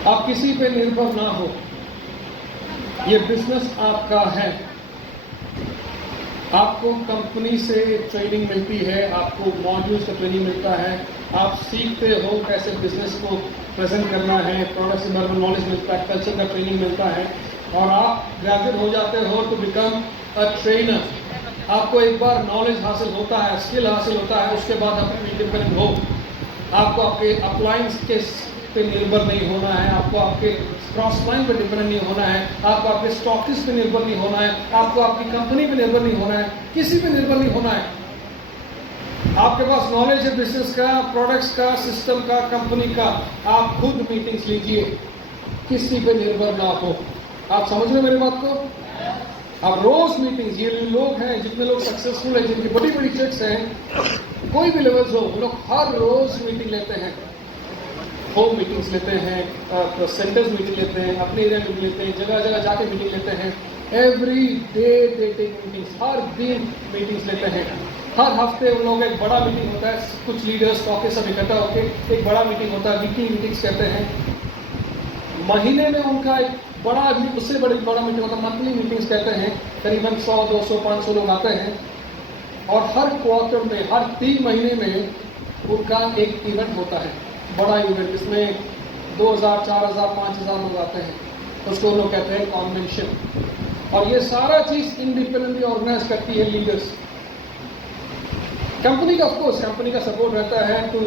आप किसी पे निर्भर ना हो। ये बिजनेस आपका है। आपको कंपनी से ट्रेनिंग मिलती है, आपको मॉड्यूल्स का ट्रेनिंग मिलता है, आप सीखते हो कैसे बिजनेस को प्रेजेंट करना है, प्रोडक्ट्स के बारे में नॉलेज मिलता है, कल्चर का ट्रेनिंग मिलता है, और आप ग्रेजुएट हो जाते हो टू बिकम अ ट्रेनर। आपको एक बार नॉलेज हासिल होता है, स्किल हासिल होता है, उसके बाद आप इंडिपेंडेंट हो। आपको आपके अपलाइंस के पे निर्भर नहीं होना है, आपको आपके क्रॉस लाइन पे डिपेंडेंट नहीं होना है, आपको आपके स्टॉकिस्ट पे निर्भर नहीं होना है, आपको आपकी कंपनी पे निर्भर नहीं होना है, किसी पे निर्भर नहीं होना है। आपके पास नॉलेज है बिजनेस का, प्रोडक्ट्स का, सिस्टम का, कंपनी का। आप खुद मीटिंग्स लीजिए, किसी पे निर्भर ना हो। आप समझ रहे मेरी बात को? आप रोज मीटिंग्स, ये लोग हैं जितने लोग सक्सेसफुल हैं, जिनकी बड़ी बड़ी चेक्स हैं, कोई भी लेवल्स हो, वो लोग हर रोज मीटिंग लेते हैं। होम मीटिंग्स लेते हैं, सेंटर्स मीटिंग लेते हैं, अपने एरिया मीटिंग लेते हैं, जगह जगह जाके मीटिंग लेते हैं। Every day they take meetings, हर दिन मीटिंग्स लेते हैं। हर हफ्ते उन लोगों का एक बड़ा मीटिंग होता है, कुछ लीडर्स के सब इकट्ठा होकर एक बड़ा मीटिंग होता है, वीकली मीटिंग्स कहते हैं। महीने में उनका एक बड़ा, उससे बड़ा मीटिंग होता है, मंथली मीटिंग्स कहते हैं। करीबन 100, 200, 500 लोग आते हैं, और हर क्वार्टर में, हर 3 महीने में उनका एक इवेंट होता है, बड़ा इवेंट, इसमें 2000, 4000, 5000 लोग आते हैं। उसको लोग कहते हैं कॉन्वेंशन। और ये सारा चीज इंडिपेंडेंटली ऑर्गेनाइज करती है लीडर्स। कंपनी का ऑफकोर्स कंपनी का सपोर्ट रहता है to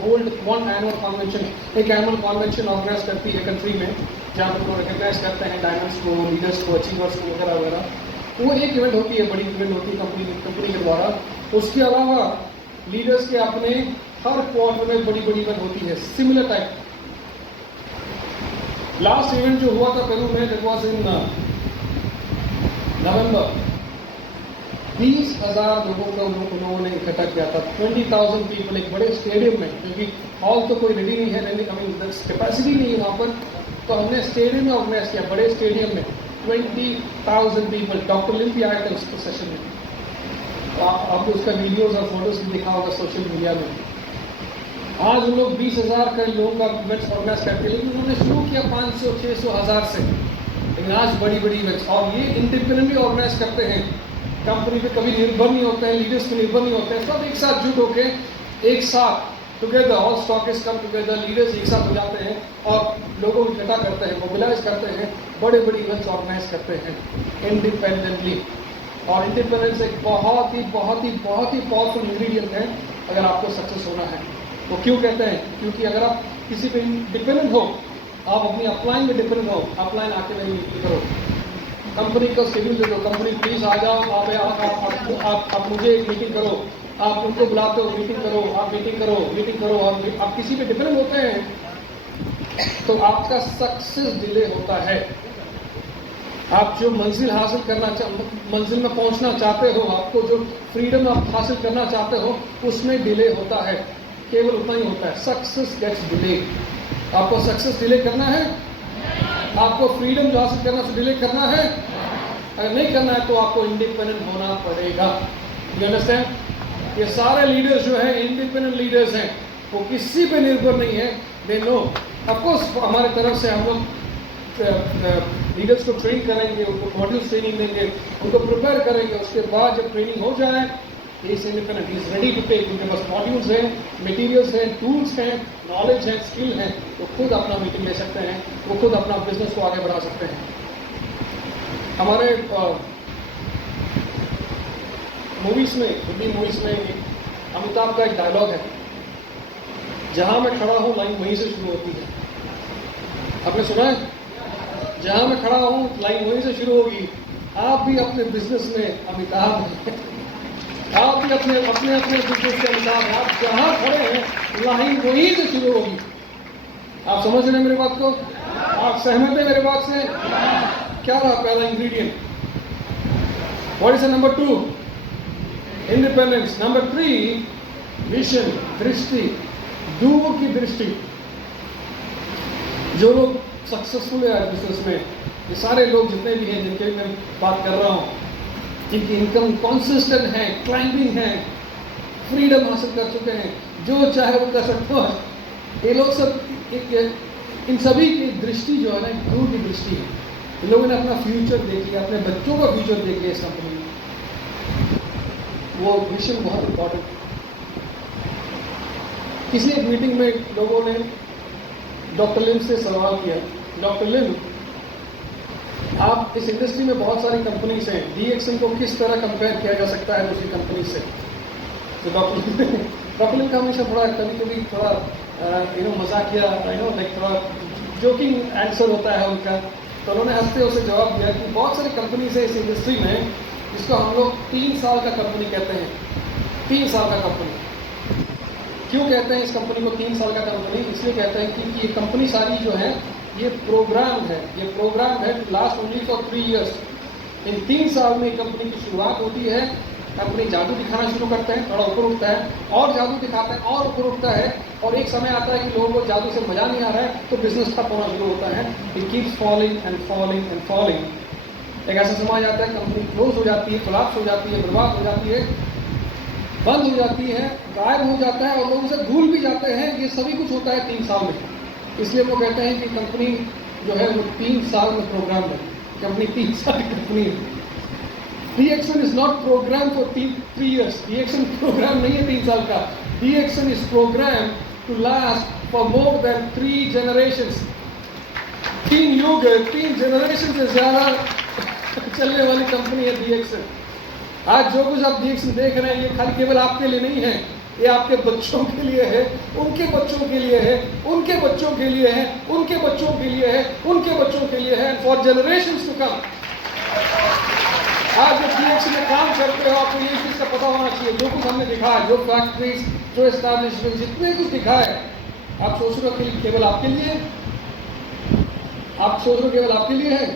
hold one annual convention, एक एनुअल कन्वेंशन ऑर्गेनाइज करती है कंट्री में, जहाँ पर रिकग्नाइज करते हैं डायमंड्स को, लीडर्स को, अचीवर्स को वगैरह वगैरह। वो एक इवेंट होती है, बड़ी इवेंट होती है कंपनी के द्वारा। उसके अलावा लीडर्स के अपने हर क्वार्टर में बड़ी बड़ी इवेंट होती है सिमिलर टाइप। लास्ट इवेंट जो हुआ था पेरू में, दैट वाज इन नवंबर। 20,000 लोगों को उन्होंने इकट्ठा किया था, 20,000 पीपल एक बड़े स्टेडियम में, क्योंकि हॉल तो कोई रेडी नहीं है, कैपेसिटी नहीं है वहाँ पर, तो हमने स्टेडियम में ऑर्गेनाइज किया, बड़े स्टेडियम में 20,000 पीपल। डॉक्टर लिम भी आए थे उस सेशन में, तो आपको उसका वीडियोज और फोटोज भी दिखा होगा सोशल मीडिया में। आज उन लोग 20,000 का लोगों का इवेंट्स ऑर्गेनाइज करते हैं, लेकिन उन्होंने शुरू किया 500, 600, 1000 से, लेकिन आज बड़ी बड़ी इवेंट्स, और ये इंडिपेंडेंटली ऑर्गेनाइज करते हैं। कंपनी पे कभी निर्भर नहीं होते हैं, लीडर्स पे निर्भर नहीं होते हैं, सब एक साथ जुट होके एक साथ together, all stockist come together, leaders एक साथ हो जाते हैं और लोगों को इकट्ठा करते हैं, मोबिलाइज करते हैं, बड़े बड़े इवेंट्स ऑर्गेनाइज करते हैं इंडिपेंडेंटली। और इंडिपेंडेंस एक बहुत ही पावरफुल इंग्रेडिएंट है अगर आपको सक्सेस होना है। वो क्यों कहते हैं? क्योंकि अगर आप किसी पे डिपेंडेंट हो, आप अपनी अपलाइन में डिपेंडेंट हो, अपलाइन आके नहीं मीटिंग करो, कंपनी का शेड्यूल दे दो, कंपनी प्लीज आ जाओ, आप मुझे एक मीटिंग करो, आप उनको बुलाते हो मीटिंग करो, आप मीटिंग करो, और आप किसी पे डिपेंडेंट होते हैं तो आपका सक्सेस डिले होता है। आप जो मंजिल हासिल करना मंजिल में पहुंचना चाहते हो, आपको जो फ्रीडम आप हासिल करना चाहते हो, उसमें डिले होता है, केवल उतना ही होता है, सक्सेस गेट्स डिले। आपको सक्सेस डिले करना है, आपको फ्रीडम जो हासिल करना है डिले करना है, अगर नहीं करना है तो आपको इंडिपेंडेंट होना पड़ेगा। You understand? ये सारे लीडर्स जो हैं इंडिपेंडेंट लीडर्स हैं, वो किसी पे निर्भर नहीं है। दे नो, ऑफकोर्स हमारे तरफ से हम लोग लीडर्स को ट्रेन करेंगे, उनको मॉड्यूल्स ट्रेनिंग देंगे, उनको प्रिपेयर करेंगे, उसके बाद जब ट्रेनिंग हो जाए is independent, is ready to take, उनके पास मॉड्यूल्स हैं, मटेरियल्स हैं, टूल्स हैं, नॉलेज है, स्किल है, तो खुद अपना मीटिंग ले सकते हैं, वो खुद अपना बिजनेस को आगे बढ़ा सकते हैं। हमारे मूवीज में, हिंदी मूवीज में अमिताभ का एक डायलॉग है, जहां मैं खड़ा हूं लाइन वहीं से शुरू होती है। आपने सुना है? जहां मैं खड़ा हूं लाइन वहीं से शुरू होगी। आप भी अपने बिजनेस में अमिताभ हैं, आप भी अपने बिजनेस के अनुसार आप जहां खड़े हैं लाइन वहीं से शुरू होगी। आप समझ रहे हैं मेरी बात को? आप सहमत हैं मेरे बात से? क्या रहा पहला ingredient? What is number 2? Independence. Number 3 vision, दृष्टि, दूर की दृष्टि। जो लोग सक्सेसफुल है बिजनेस में, ये सारे लोग जितने भी हैं जिनके मैं बात कर रहा हूँ, जिनकी इनकम कॉन्सिस्टेंट है, क्लाइंबिंग है, फ्रीडम हासिल कर चुके हैं, जो चाहे वो कर सकते हो, ये लोग सब इन सभी की दृष्टि जो है ना, दूर की दृष्टि है। इन लोगों ने अपना फ्यूचर देख लिया, अपने बच्चों का फ्यूचर देख लिया इस कंपनी में। वो विजन बहुत इंपॉर्टेंट। किसी एक मीटिंग में लोगों ने डॉक्टर लिम से सवाल किया, डॉक्टर लिम, आप इस इंडस्ट्री में बहुत सारी कंपनीज हैं, DXM को किस तरह कंपेयर किया जा सकता है दूसरी कंपनी से? तो डॉक्टर लिम का हमेशा थोड़ा कभी थोड़ा मजाकिया लाइक थोड़ा जोकिंग आंसर होता है उनका। तो उन्होंने हंसते हुए जवाब दिया कि बहुत सारी कंपनीज है इस इंडस्ट्री में जिसको हम लोग 3 साल का कंपनी कहते हैं। 3 साल का कंपनी क्यों कहते हैं? इस कंपनी को 3 साल का कंपनी इसलिए कहते हैं कि ये कंपनी सारी जो है ये प्रोग्राम है लास्ट ओनली फॉर 3 इयर्स। इन 3 साल में कंपनी की शुरुआत होती है, कंपनी जादू दिखाना शुरू करते हैं, थोड़ा ऊपर उठता है और जादू दिखाते हैं और ऊपर उठता है, और एक समय आता है कि लोगों को जादू से मजा नहीं आ रहा है तो बिजनेस ठप होना शुरू होता है। It keeps falling and falling and falling. एक ऐसा समाज आता है कंपनी क्लोज हो जाती है, कोलैप्स हो जाती है, बर्बाद हो जाती है, बंद हो जाती है, गायब हो जाता है और लोग उसे भूल भी जाते हैं। ये सभी कुछ होता है 3 साल में। इसलिए वो कहते हैं कि कंपनी जो है वो 3 साल में प्रोग्राम है, कंपनी 3 साल की कंपनी है। DXM is not program for 3 years. DXM program नहीं है 3 साल का। DXM is program to last for more than 3 generations. 3 युग, 3 जनरेशन से ज्यादा चलने वाली कंपनी है DXN। आज जो कुछ आप DXN देख रहे हैं ये खाली केवल आपके लिए नहीं है, ये आपके बच्चों के लिए है, उनके बच्चों के लिए है, उनके बच्चों के लिए है, उनके बच्चों के लिए है, उनके बच्चों के लिए है, फॉर जनरेशंस टू कम। आज जो DXN में काम करते हो आपको ये चीज़ का पता होना चाहिए, जो कुछ हमने दिखा है, जो फैक्ट्रीज, जो एस्टैब्लिशमेंट, जितने कुछ दिखा है, आप सोच रहे हो कि केवल आपके लिए, आप सोच रहे हो केवल आपके लिए है।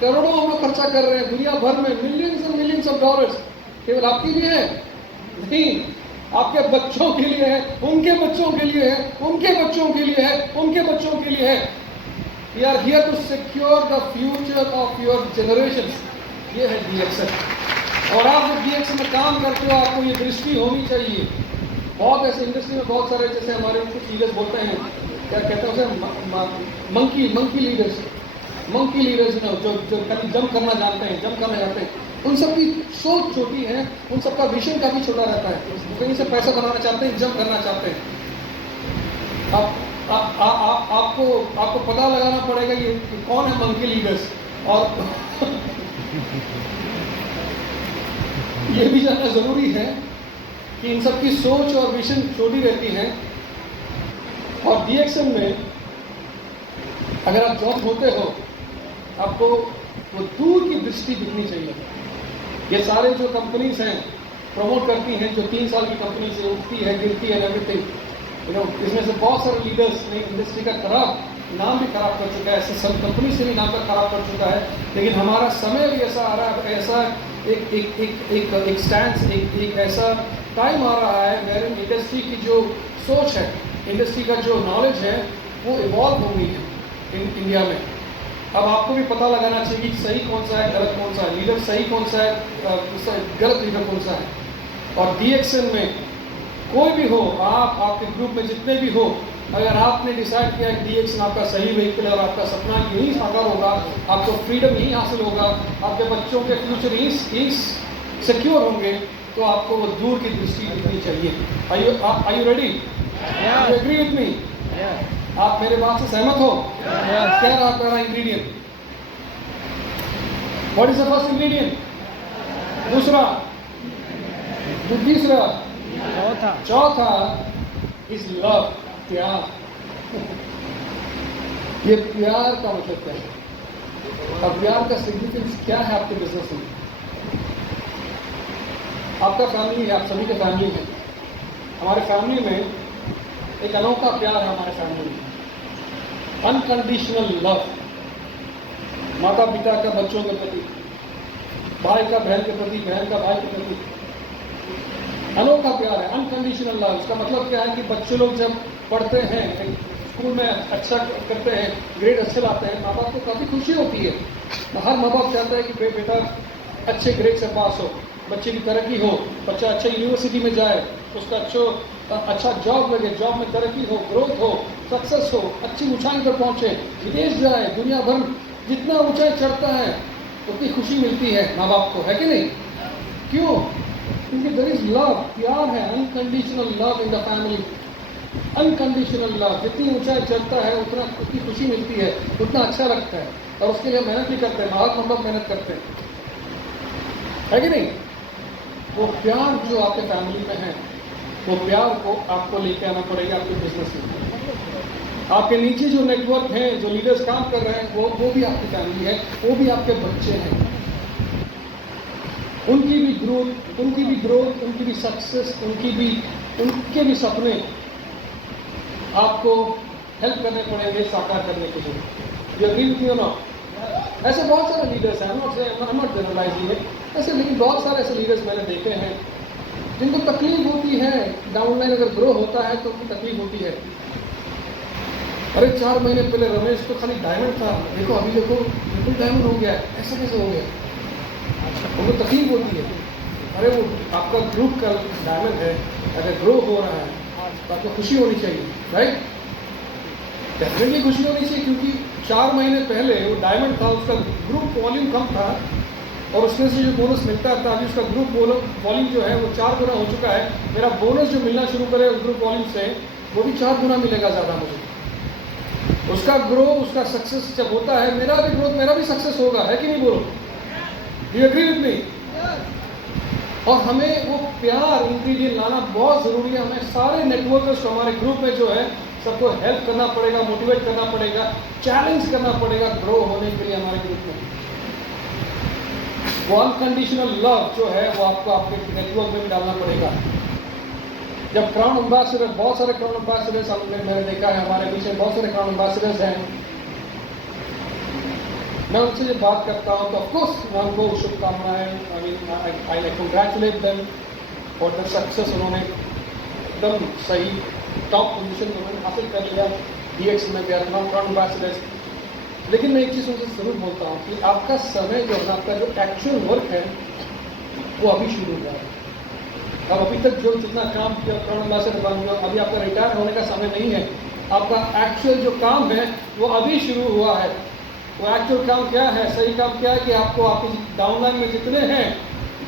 करोड़ों हम लोग खर्चा कर रहे हैं दुनिया भर में, millions and millions of dollars, केवल आपके लिए है? नहीं, आपके बच्चों के लिए है, उनके बच्चों के लिए है, उनके बच्चों के लिए है, उनके बच्चों के लिए है। We are here to secure the future of your generations. ये है DXN। और आप जब DXN में काम करते हो आपको ये दृष्टि होनी चाहिए। बहुत ऐसे इंडस्ट्री में बहुत सारे, जैसे हमारे कुछ लीडर्स बोलते हैं, क्या कहते हैं उसे, मंकी लीडर्स जो कभी जंप करना जानते हैं, जंप करना जानते हैं, उन सब की सोच छोटी है, उन सबका विजन काफी छोटा रहता है। कहीं से पैसा बनाना चाहते हैं, जंप करना चाहते हैं। आपको पता लगाना पड़ेगा कि कौन है मंकी लीडर्स, और ये भी जानना जरूरी है कि इन सब की सोच और विजन छोटी रहती है। और DXN में अगर आप जॉब होते हो आपको वो दूर की दृष्टि दिखनी चाहिए। ये सारे जो कंपनीज हैं प्रमोट करती हैं, जो 3 साल की कंपनी से उठती है, गिरती है, एवरीथिंग, इसमें से बहुत सारे लीडर्स ने इंडस्ट्री का नाम भी खराब कर चुका है, ऐसे सब कंपनी से भी नाम का खराब कर चुका है। लेकिन हमारा समय भी ऐसा आ रहा है, ऐसा एक स्टैंड, एक ऐसा टाइम आ रहा है वेर इंडस्ट्री की जो सोच है, इंडस्ट्री का जो नॉलेज है वो इवॉल्व हो गई है इंडिया में। अब आपको भी पता लगाना चाहिए कि सही कौन सा है, गलत कौन सा है, लीडर सही कौन सा है, गलत लीडर कौन सा है। और DXN में कोई भी हो, आप आपके ग्रुप में जितने भी हो, अगर आपने डिसाइड किया कि DXN आपका सही व्हीकल है और आपका सपना यही साकार होगा, आपको फ्रीडम यही हासिल होगा, आपके बच्चों के फ्यूचर यही सिक्योर होंगे, तो आपको वो दूर की दृष्टि दिखनी चाहिए। Are you ready? You agree with me? आप मेरे बात से सहमत हो? क्या रहा पहला ingredient? What is the first ingredient? दूसरा, तीसरा, चौथा इज लव, प्यार। ये प्यार का मतलब क्या है? अब प्यार का सिग्निफिकेंस क्या है आपके बिजनेस में? आपका फैमिली है, आप सभी के फैमिली है। हमारे फैमिली में एक अनोखा प्यार है, हमारे फैमिली में अनकंडीशनल लव। माता पिता का बच्चों के प्रति, भाई का बहन के प्रति, बहन का भाई के प्रति अनोखा प्यार है, अनकंडीशनल लव। इसका मतलब क्या है कि बच्चे लोग जब पढ़ते हैं, स्कूल में अच्छा करते हैं, ग्रेड अच्छे लाते हैं, माँ बाप को काफ़ी खुशी होती है। हर माँ बाप चाहता है कि बेटा अच्छे ग्रेड से पास हो, बच्चे की तरक्की हो, बच्चा अच्छा यूनिवर्सिटी में जाए, उसका अच्छा जॉब लगे, जॉब में तरक्की हो, ग्रोथ हो, सक्सेस हो, अच्छी ऊंचाई पर पहुंचे, विदेश जाए, दुनिया भर जितना ऊंचाई चढ़ता है उतनी खुशी मिलती है माँ बाप को, है कि नहीं? क्यों? क्योंकि देयर इज लव, प्यार है, unconditional love in the family. Unconditional love, जितनी ऊंचाई चढ़ता है उतनी खुशी मिलती है, उतना अच्छा लगता है, और उसके लिए मेहनत भी करते हैं, माँ बाप मेहनत करते हैं, है कि नहीं? वो प्यार जो आपके फैमिली में है, वो प्यार को आपको लेके आना पड़ेगा आपके बिजनेस में। आपके नीचे जो नेटवर्क हैं, जो लीडर्स काम कर रहे हैं, वो भी आपकी फैमिली है, वो भी आपके बच्चे हैं। उनकी भी ग्रोथ, उनकी भी सक्सेस, उनके भी सपने आपको हेल्प करने पड़ेंगे साकार करने के लिए। यू एग्री विथ मी और नॉट? ऐसे बहुत सारे लीडर्स हैं, नॉट जनरलाइजिंग है ऐसे, लेकिन बहुत सारे ऐसे लीडर्स मैंने देखे हैं जिनको तकलीफ होती है, डाउनलाइन अगर ग्रो होता है तो उनकी तकलीफ होती है। अरे 4 महीने पहले रमेश तो खाली डायमंड था, देखो अभी देखो बिल्कुल डायमंड हो गया, ऐसा कैसे हो गया? उनको तकलीफ होती है। अरे वो आपका ग्रुप का डायमंड है, अगर ग्रो हो रहा है तो आपको खुशी होनी चाहिए, राइट? डेफिनेटली खुशी होनी चाहिए, क्योंकि 4 महीने पहले वो डायमंड था, उसका ग्रुप वॉल्यूम कम था, और उसमें से जो बोनस मिलता था, अभी उसका ग्रुप वॉल्यूम जो है वो 4 गुना हो चुका है। मेरा बोनस जो मिलना शुरू करे उस ग्रुप वॉल्यूम से, वो भी 4 गुना मिलेगा ज़्यादा मुझे। उसका ग्रोथ, उसका सक्सेस जब होता है, मेरा भी ग्रोथ, मेरा भी सक्सेस होगा, है कि नहीं? बोलो, do you agree with me? और हमें वो प्यार इंग्रेडिएंट लाना बहुत ज़रूरी है। हमें सारे नेटवर्कर्स को हमारे ग्रुप में जो है सबको हेल्प करना पड़ेगा, मोटिवेट करना पड़ेगा, चैलेंज करना पड़ेगा ग्रो होने के लिए हमारे ग्रुप में। वो अनकंडीशनल लव जो है वो आपको आपके नेटवर्क में भी डालना पड़ेगा। जब क्राउन एम्बेसडर, बहुत सारे क्राउन एम्बेसडर्स मैंने देखा है, हमारे पीछे बहुत सारे क्राउन एम्बेसडर्स हैं, मैं उनसे जब बात करता हूँ तो ऑफकोर्स मैं उनको शुभकामनाएं, आई congratulate them for the success. उन्होंने एकदम सही टॉप पोजीशन उन्होंने हासिल कर लिया, DX में गया, नॉन क्राउन एम्बेसडर्स। लेकिन मैं एक चीज़ उनसे ज़रूर बोलता हूँ कि आपका समय जो है, आपका जो एक्चुअल वर्क है वो अभी शुरू हुआ है। अब अभी तक जो जितना काम किया क्राउन एम्बेसडर बन गया, अभी आपका रिटायर होने का समय नहीं है। आपका एक्चुअल जो काम है वो अभी शुरू हुआ है। वो एक्चुअल काम क्या है, सही काम क्या है कि आपको आपकी डाउनलाइन में जितने हैं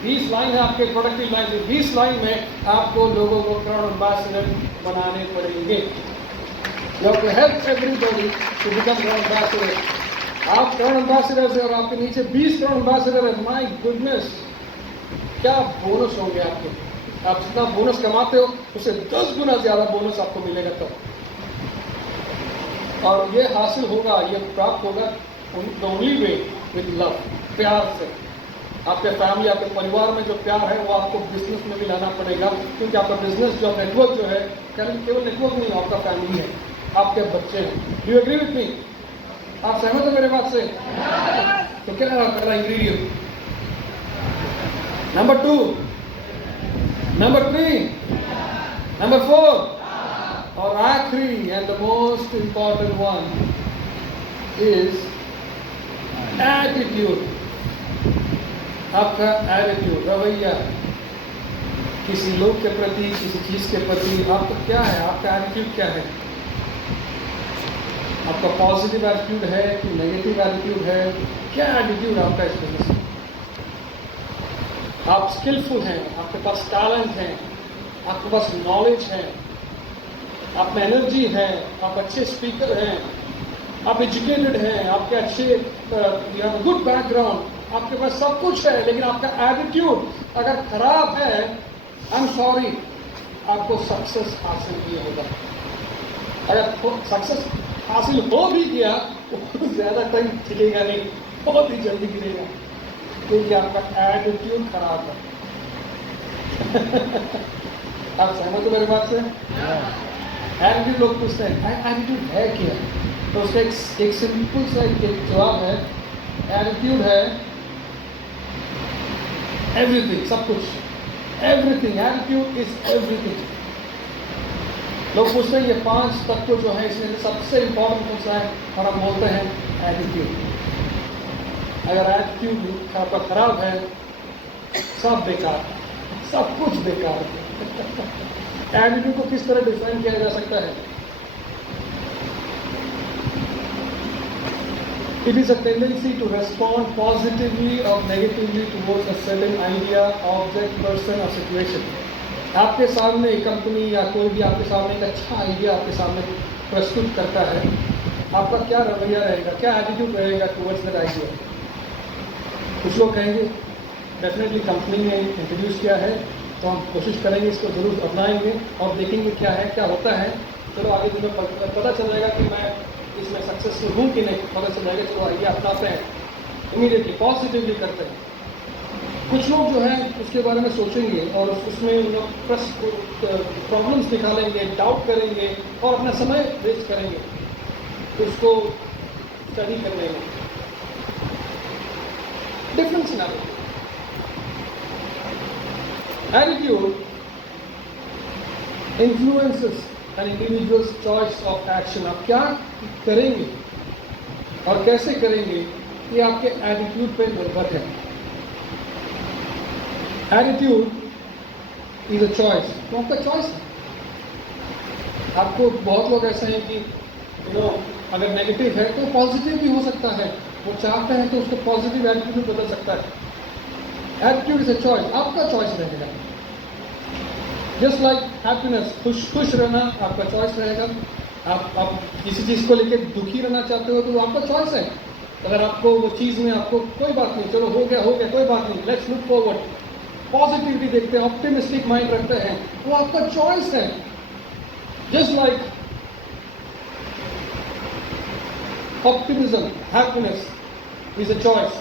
20 लाइन है आपके प्रोडक्टिव लाइन से, 20 लाइन में आपको लोगों को क्राउन एम्बेसडर बनाने पड़ेंगे। You have to help everybody to become crown ambassador. आप क्राउन एम्बेसडर से और आपके नीचे 20 क्राउन एम्बेसडर है, माय गुडनेस क्या बोनस होंगे आपके। आप जितना बोनस कमाते हो उससे 10 गुना ज़्यादा बोनस आपको मिलेगा तब। और ये हासिल होगा, ये प्राप्त होगा the only way with love, प्यार से। आपके फैमिली, आपके परिवार में जो प्यार है वो आपको बिजनेस में भी लाना पड़ेगा, क्योंकि आपका बिजनेस जो नेटवर्क जो है केवल नेटवर्क नहीं, आपका फैमिली है, आपके बच्चे हैं। Do you agree with me? आप सहमत हैं मेरे बात से? तो क्या है पहला इंग्रेडिएंट? नंबर 2, नंबर 3, नंबर 4 और आखिरी and the most important one is attitude. आपका एटीट्यूड, रवैया किसी लोग के प्रति, किसी चीज़ के प्रति आपका क्या है, आपका एटीट्यूड क्या है? आपका पॉजिटिव एटीट्यूड है कि नेगेटिव एटीट्यूड है? क्या एटीट्यूड आपका इस बिजनेस में? आप स्किलफुल हैं, आपके पास टैलेंट है, आपके पास नॉलेज है, आप में एनर्जी है, आप अच्छे स्पीकर हैं, आप एजुकेटेड हैं, आपके अच्छे यू हैव गुड बैकग्राउंड, आपके पास सब कुछ है, लेकिन आपका एटीट्यूड अगर खराब है, आई एम सॉरी, आपको सक्सेस हासिल नहीं होगा। अगर सक्सेस हासिल हो भी गया तो ज़्यादा टाइम टिकेगा नहीं, बहुत ही जल्दी गिरेगा, क्योंकि आपका एटीट्यूड खराब है। आप सहमत हो मेरी बात से? एटीट्यूड लोग पूछते हैं एटीट्यूड है क्या, तो उसका एक सिंपल सा एक जवाब है, एटीट्यूड है एवरीथिंग, सब कुछ, एवरीथिंग, एटीट्यूड इज एवरीथिंग। लोग पूछते हैं ये 5 तत्व जो है इसमें सबसे इंपॉर्टेंट कौन सा है, और हम बोलते हैं एटीट्यूड। अगर एटीट्यूड आपका खराब है, सब बेकार, सब कुछ बेकार है। एटीट्यूड को किस तरह डिफाइन किया जा सकता है? It is a tendency to respond positively or negatively towards a certain idea, object, person or situation. आपके सामने कंपनी या कोई भी आपके सामने एक अच्छा आइडिया आपके सामने प्रस्तुत करता है, आपका क्या रवैया रहेगा, क्या एटीट्यूड रहेगा टुवर्ड्स दैट आइडिया? कुछ लोग कहेंगे डेफिनेटली कंपनी ने इंट्रोड्यूस किया है तो हम कोशिश करेंगे, इसको ज़रूर अपनाएंगे और देखेंगे क्या है, क्या होता है, चलो आगे दिन में पता चल जाएगा कि मैं इसमें सक्सेसफुल हूँ कि नहीं, पता चल जाएगा, चलो आइए अपनाते हैं, इमीडिएटली पॉजिटिवली करते हैं। कुछ लोग जो हैं उसके बारे में सोचेंगे और उसमें प्रॉब्लम्स निकालेंगे, डाउट करेंगे और अपना समय वेस्ट करेंगे, उसको स्टडी करने में। डिफरेंस ना attitude influences an individual's choice of action. आप क्या करेंगे और कैसे करेंगे ये आपके एटीट्यूड पे निर्भर है। एटीट्यूड इज अ चॉइस, तो आपका चॉइस है। आपको बहुत लोग ऐसे हैं कि अगर नेगेटिव है तो पॉजिटिव भी हो सकता है, वो चाहते हैं तो उसको पॉजिटिव एटीट्यूड में बदल सकता है। एटीट्यूड इज अ चॉइस, आपका चॉइस रहेगा। जस्ट लाइक हैप्पीनेस, खुश रहना आपका चॉइस रहेगा। आप किसी चीज़ को लेकर दुखी रहना चाहते हो तो वो आपका चॉइस है। अगर आपको वो चीज़ में आपको कोई बात नहीं, चलो हो गया कोई बात नहीं, लेट्स लुक फॉरवर्ड, पॉजिटिविटी देखते हैं, ऑप्टिमिस्टिक माइंड रखते हैं, वो आपका चॉइस है। Just like optimism, happiness is a choice,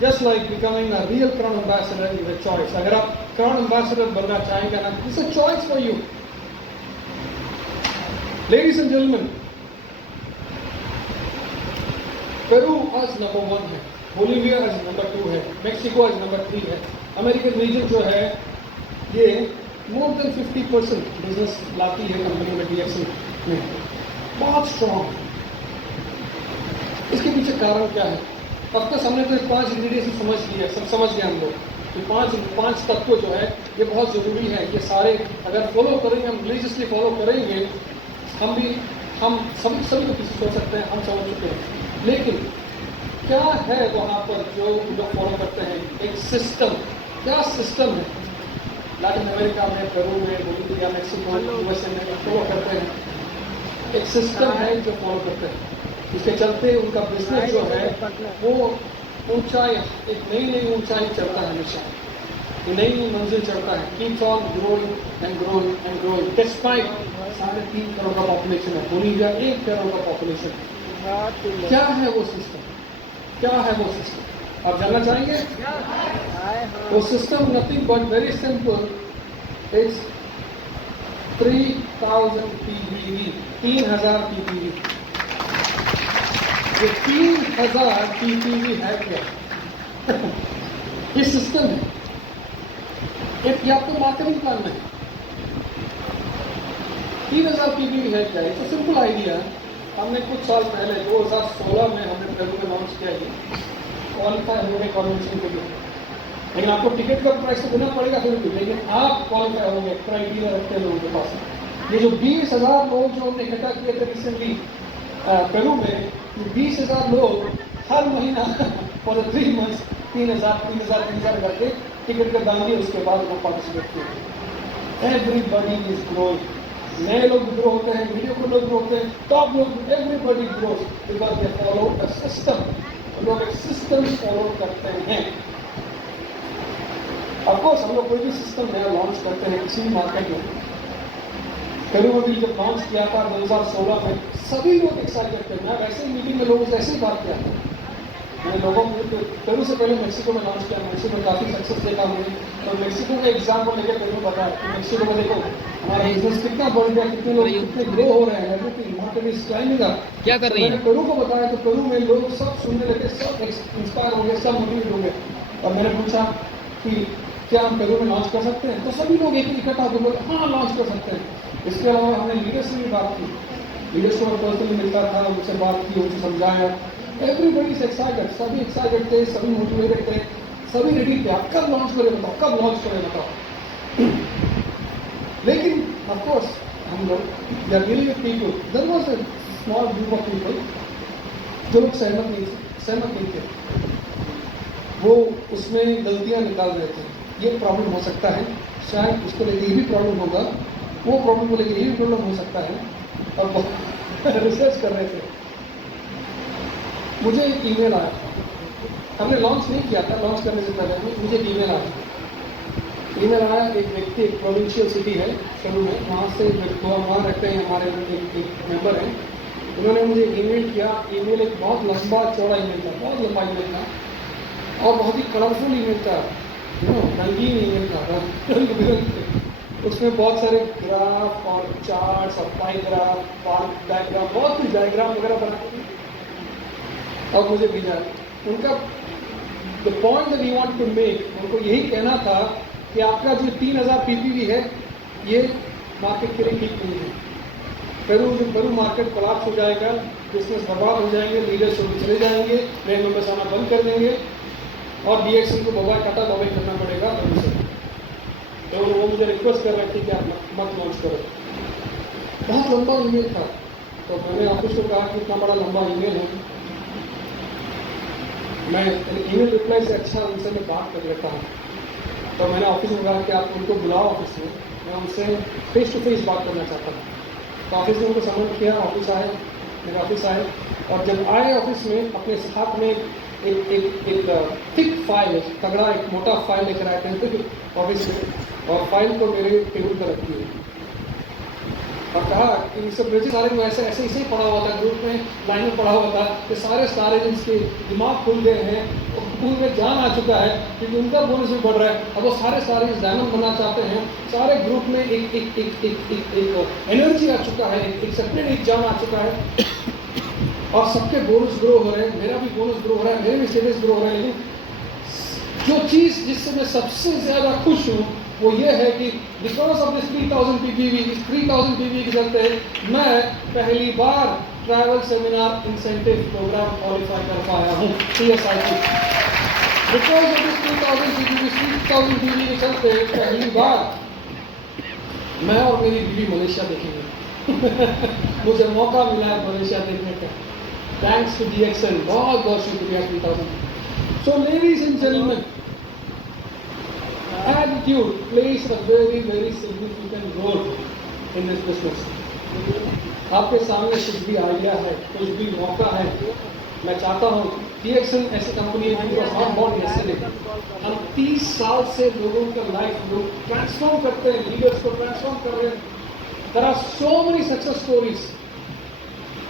just like becoming a real crown ambassador is a choice. अगर आप क्राउन एम्बेसडर बनना चाहेंगे ना, it's a choice for you. Ladies and gentleman, Peru आज नंबर 1 है, बोलिविया आज number 2 है, Mexico आज नंबर 3 है। अमेरिकन रीजन जो है ये मोर देन 50% बिजनेस लाती है कंपनी में, डीएक्सी में बहुत स्ट्रॉन्ग। इसके पीछे कारण क्या है? अब तक हमने तो 5 इंग्रीडियंट्स समझ लिया, सब समझ गए हम लोग कि 5 तत्व जो है ये बहुत ज़रूरी है। ये सारे अगर फॉलो करेंगे, हम रिलीजियसली फॉलो करेंगे, हम सभी को किसी सोच सकते हैं, हम समझ चुके हैं। लेकिन क्या है वहाँ पर जो लोग फॉलो करते हैं? एक सिस्टम। क्या सिस्टम है? लैटिन अमेरिका में, पेरू में, बोलिविया, मेक्सिको, यूएसए में फॉलो करते हैं। एक सिस्टम है जो फॉलो करते हैं, इसके चलते उनका बिजनेस जो है वो ऊंचाई, एक नई ऊंचाई चढ़ता है, हमेशा नई मंजिल चढ़ता है। Keeps on growing and growing and growing despite 3.5 crore का पॉपुलेशन है, बोलिविया 1 करोड़ का पॉपुलेशन है। क्या है वो सिस्टम? क्या है वो सिस्टम? आप जानना चाहेंगे? वो system nothing but very simple, it's 3000 PPV, 3000 PPV. ये 3000 पीपीवी है क्या? ये सिस्टम है, ये आपको मार्केटिंग प्लान में है। 3000 पीपीवी है क्या? ये सिंपल आइडिया है। हमने कुछ साल पहले 2016 में हमने पेरू में लॉन्च किया, ये क्वालिफाई हो गए कन्वेंशन के लिए। लेकिन आपको टिकट का प्राइस तो देना पड़ेगा फिर भी, लेकिन आप क्वालिफाई होंगे, क्राइटेरिया रखते हैं लोगों के पास। ये जो 20,000 लोग जो हमने इकट्ठा किए थे रिसेंटली पेरू में, 20,000 लोग हर महीना फॉर 3 मंथ्स 3,000 करके टिकट का दाम दिए, उसके बाद वो पार्टिसिपेट किए। Everybody is growing. नए लोग ग्रो होते हैं, वीडियो को लोग ग्रो होते हैं, टॉप लोग, everybody grows because they follow a system. लोग एक सिस्टम फॉलो करते हैं। ऑफकोर्स हम लोग कोई भी सिस्टम नया लॉन्च करते हैं किसी भी मार्केट में। पेरू में भी जब लॉन्च किया था 2016 में, सभी लोग एक्साइटेड थे। मैं वैसे ही मीटिंग में लोगों से ऐसे ही बात किया था। मैंने लोगों को पेरू से पहले मेक्सिको में लॉन्च किया, मेक्सिको में काफ़ी सक्सेस देखा हमने। तो मेक्सिको का एग्जाम्पल लेकर पेरू बताया कि मेक्सिको में देखो हमारा बिजनेस कितना बढ़ गया, कितने लोग कितने ग्रो हो रहे हैं, everything market is climbing up. क्या कर रही है? मैंने पेरू को बताया तो पेरू में लोग सब सुनने लगे, सब इंस्पायर हो गए, सब मोटिवेट हो गए। और मैंने पूछा कि क्या हम पेरू में लॉन्च कर सकते हैं? तो सभी लोग एक इकट्ठा होकर बोले हाँ लॉन्च कर सकते हैं। इसके अलावा हमने लीडर्स से भी बात की, लीडर्स को मैं पर्सनली मिलता था, उनसे बात की, उनको समझाया। एवरीबडी इज एक्साइटेड, सभी एक्साइटेड थे, सभी मोटिवेटेड थे, सभी रेडी थे। आप कब लॉन्च करें बताओ, कब लॉन्च करें बताओ। लेकिन ऑफकोर्स हम लोग या dealing with people, there was a small group of people जो लोग सहमत नहीं थे। वो उसमें गलतियां निकाल रहे थे। ये प्रॉब्लम हो सकता है, शायद उसको लेकर ये भी प्रॉब्लम होगा, वो प्रॉब्लम को लेकर ये भी प्रॉब्लम हो सकता है। और रिसर्च कर रहे थे। मुझे एक ईमेल आया, हमने लॉन्च नहीं किया था, लॉन्च करने से पहले मुझे एक ईमेल आया। एक व्यक्ति, एक प्रोविंशियल सिटी है पेरू में, वहाँ से वहाँ रहते हैं हमारे एक मेंबर हैं। उन्होंने मुझे ईमेल किया। ईमेल एक बहुत लंबा चौड़ा ईमेल था, बहुत लंबा ईमेल था और बहुत ही कलरफुल ईमेल था, रंगीन ईमेल था, रंग बिरंग। उसमें बहुत सारे ग्राफ और चार्ट्स और पाई ग्राफ, पार्क डायग्राम, बहुत कुछ डायग्राम वगैरह बना के और मुझे भेजा। उनका the point that we want to make, उनको यही कहना था कि आपका जो 3000 पीपीवी है ये मार्केट के लिए ठीक नहीं है। पेरू मार्केट कोलैप्स हो जाएगा, बिजनेस बर्बाद हो जाएंगे, लीडर्स चले जाएंगे, नए मेंबर्स आना बंद कर देंगे और डीएक्सी को बबाई करना पड़ेगा पेरू से। तो वो मुझे रिक्वेस्ट कर रहे थे कि आप मत लॉन्च करो। बहुत लंबा ईमेल था, तो मैंने ऑफिस को कहा कि इतना बड़ा लंबा ईमेल है, मैं ईमेल रिप्लाई से अच्छा उनसे मैं बात कर लेता हूँ। तो मैंने ऑफिस में कहा कि आप उनको बुलाओ ऑफिस में, मैं उनसे फेस टू फेस बात करना चाहता हूँ। तो ऑफिस ने उनको समझ किया, ऑफिस आए, मेरे ऑफिस आए, और जब आए ऑफिस में अपने हाथ में एक थिक फाइल, एक तगड़ा एक मोटा फाइल लेकर आए थे ऑफिस में, और फाइल को मेरे टेबल पर रखी है और कहा कि ये सब रजिस्टर सारे ऐसे ऐसे ही पढ़ा हुआ था, ग्रुप में लाइन में पढ़ा हुआ था कि सारे जिनके दिमाग खुल गए हैं और उनमें जान आ चुका है क्योंकि उनका बोनस भी बढ़ रहा है, अब वो सारे डायमंड बनना चाहते हैं, सारे ग्रुप में एक एनर्जी आ चुका है, एक सेपरेट एक जान आ चुका है और सबके बोनस ग्रो हो रहे हैं, मेरा भी बोनस ग्रो हो रहा है, मेरे भी स्टेटस ग्रो हो रहे हैं। लेकिन जो चीज़ जिससे मैं सबसे ज़्यादा खुश हूँ वो ये है कि बिकॉज ऑफ दिस 3000 PPV, इस 3000 PPV के चलते मैं पहली बार travel seminar incentive programme qualify कर पाया हूँ CSIP। Because of this 3000 PPV के चलते पहली बार मैं और मेरी बीवी मलेशिया देखेंगे मुझे मौका मिला है मलेशिया देखने का, थैंक्स टू DXN, बहुत बहुत शुक्रिया 3000। So ladies and gentleman, attitude plays a very very significant role in this business. आपके सामने कुछ भी आइडिया है, कुछ भी मौका है, मैं चाहता हूँ DXN ऐसी कंपनी है जो नॉट बॉर्न यस्टरडे, हम 30 साल से लोगों का लाइफ लोग ट्रांसफॉर्म करते हैं, लीडर्स को ट्रांसफॉर्म कर रहे हैं। There are so many success stories.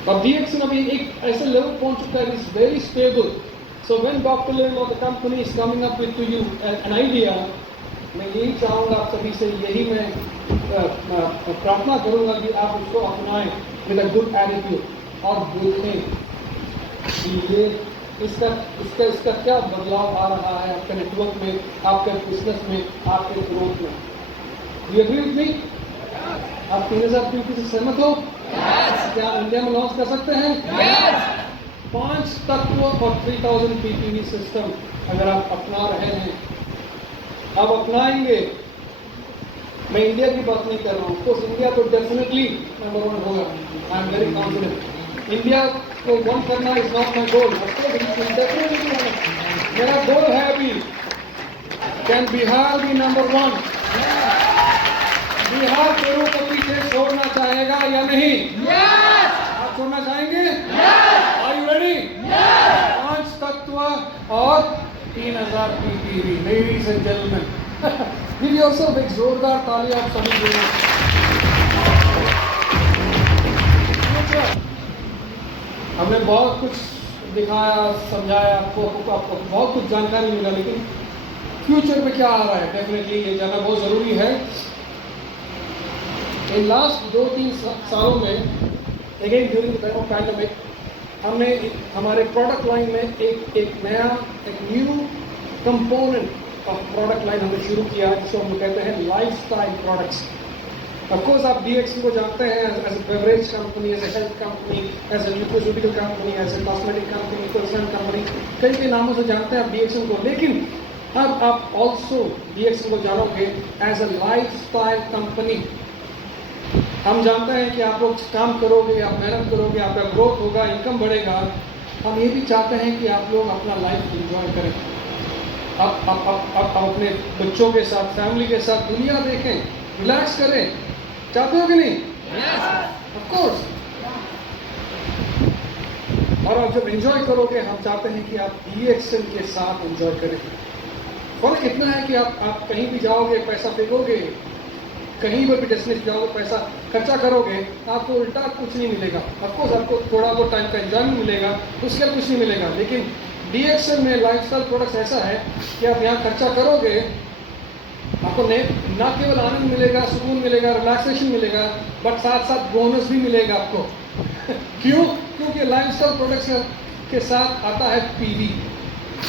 और DXN अभी एक ऐसे लेवल पहुंच चुका है, is very stable. So when Dr. Lim or the company is coming up with to you an idea, मैं यही चाहूँगा आप सभी से, यही मैं प्रार्थना करूँगा कि आप उसको अपनाएं विद अ गुड एटीट्यूड और देखें कि ये इसका क्या बदलाव आ रहा है आपके नेटवर्क में, आपके बिजनेस में, आपके ग्रोथ में। You agree with me? आप 3000 PPV से सहमत हो? क्या इंडिया में लॉन्च कर सकते हैं? 5 तत्व और 3000 PPV सिस्टम अगर आप अपना रहे हैं, आप अपनाएंगे। मैं इंडिया की बात नहीं कर रहा हूँ, तो इंडिया तो डेफिनेटली नंबर 1 होगा, I am very confident. India को 1 करना इज नॉट माई गोल, मेरा गोल है अभी can Bihar be number 1। Bihar Peru को पीछे छोड़ना चाहेगा या नहीं? आप छोड़ना चाहेंगे? Are you ready? 5 तत्व और 3000 PPV। Ladies and gentleman, give yourself एक जोरदार ताली आप सभी लोगों। हमने बहुत कुछ दिखाया, समझाया, आपको बहुत कुछ जानकारी मिला, लेकिन फ्यूचर में क्या आ रहा है डेफिनेटली ये जानना बहुत ज़रूरी है। इन लास्ट 2-3 सालों में, again during the time of pandemic, हमने हमारे प्रोडक्ट लाइन में एक new component of product line हमने शुरू किया, जिसको हम कहते हैं लाइफस्टाइल प्रोडक्ट्स। ऑफ कोर्स आप DXN को जानते हैं as a beverage company, as a health company, as a nutraceutical company, as a cosmetic company, personal company, कई नामों से जानते हैं आप DXN को। लेकिन अब आप ऑल्सो DXN को जानोगे एज ए लाइफस्टाइल कंपनी। हम जानते हैं कि आप लोग काम करोगे, आप मेहनत करोगे, आपका ग्रोथ होगा, इनकम बढ़ेगा। हम ये भी चाहते हैं कि आप लोग अपना लाइफ एंजॉय करें, आप अपने बच्चों के साथ, फैमिली के साथ दुनिया देखें, रिलैक्स करें। चाहते हो कि नहीं? Of course. और आप जब एंजॉय करोगे, हम चाहते हैं कि आप DXN के साथ एंजॉय करें। फर्क इतना है कि आप कहीं भी जाओगे, पैसा फेंकोगे, कहीं पर भी डेस्टिनेशन जाओगे, पैसा खर्चा करोगे, आपको उल्टा कुछ नहीं मिलेगा। ऑफकोर्स आपको थोड़ा बहुत टाइम का एंजॉयमेंट मिलेगा, उसके बाद कुछ नहीं मिलेगा। लेकिन DXN में लाइफस्टाइल प्रोडक्ट्स ऐसा है कि आप यहाँ खर्चा करोगे, आपको न केवल आनंद मिलेगा, सुकून मिलेगा, रिलैक्सेशन मिलेगा, बट साथ साथ बोनस भी मिलेगा आपको। क्यों? क्योंकि लाइफस्टाइल प्रोडक्ट्स के साथ आता है PV,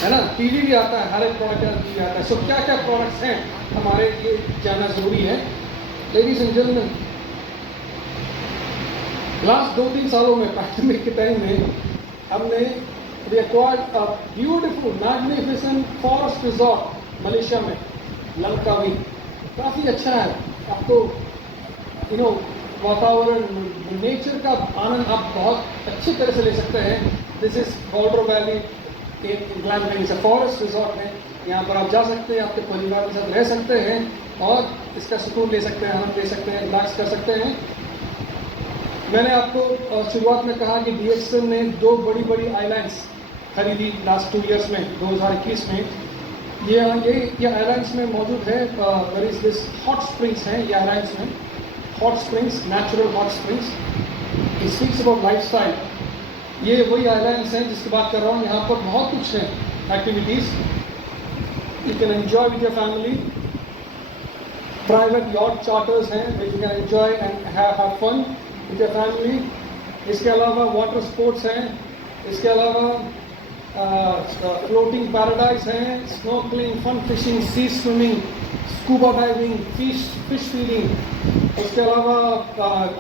है ना? PV भी आता है, हर एक प्रोडक्ट का PV आता है। सो क्या क्या प्रोडक्ट्स हैं हमारे, ये जानना ज़रूरी है। लेडीज एंड जेंटलमैन, लास्ट 2-3 सालों में, पैंडेमिक के टाइम में, हमने acquired a beautiful magnificent forest resort Malaysia में, लंकावी। काफ़ी अच्छा है, आपको वातावरण, नेचर का आनंद आप बहुत अच्छी तरह से ले सकते हैं। This is border valley glamping, forest resort है, यहाँ पर आप जा सकते हैं, आपके परिवार के साथ रह सकते हैं और इसका सुकून ले सकते हैं, आनंद ले सकते हैं, रिलैक्स कर सकते हैं। मैंने आपको शुरुआत में कहा कि DXN ने 2 बड़ी आइलैंड्स खरीदी लास्ट 2 इयर्स में, 2021 में। ये आइलैंड्स में मौजूद है, there is this hot springs हैं ये आइलैंड्स में, hot springs, natural hot springs. It speaks about lifestyle. ये वही आइलैंड्स हैं जिसकी बात कर रहा हूँ। यहाँ पर बहुत कुछ है, activities you can enjoy with your family. Private yacht charters हैं, you can enjoy and have fun with your family. इसके अलावा वाटर स्पोर्ट्स हैं, इसके अलावा फ्लोटिंग पैराडाइज हैं, snorkelling, fun fishing, sea swimming, scuba diving, fish feeding. उसके अलावा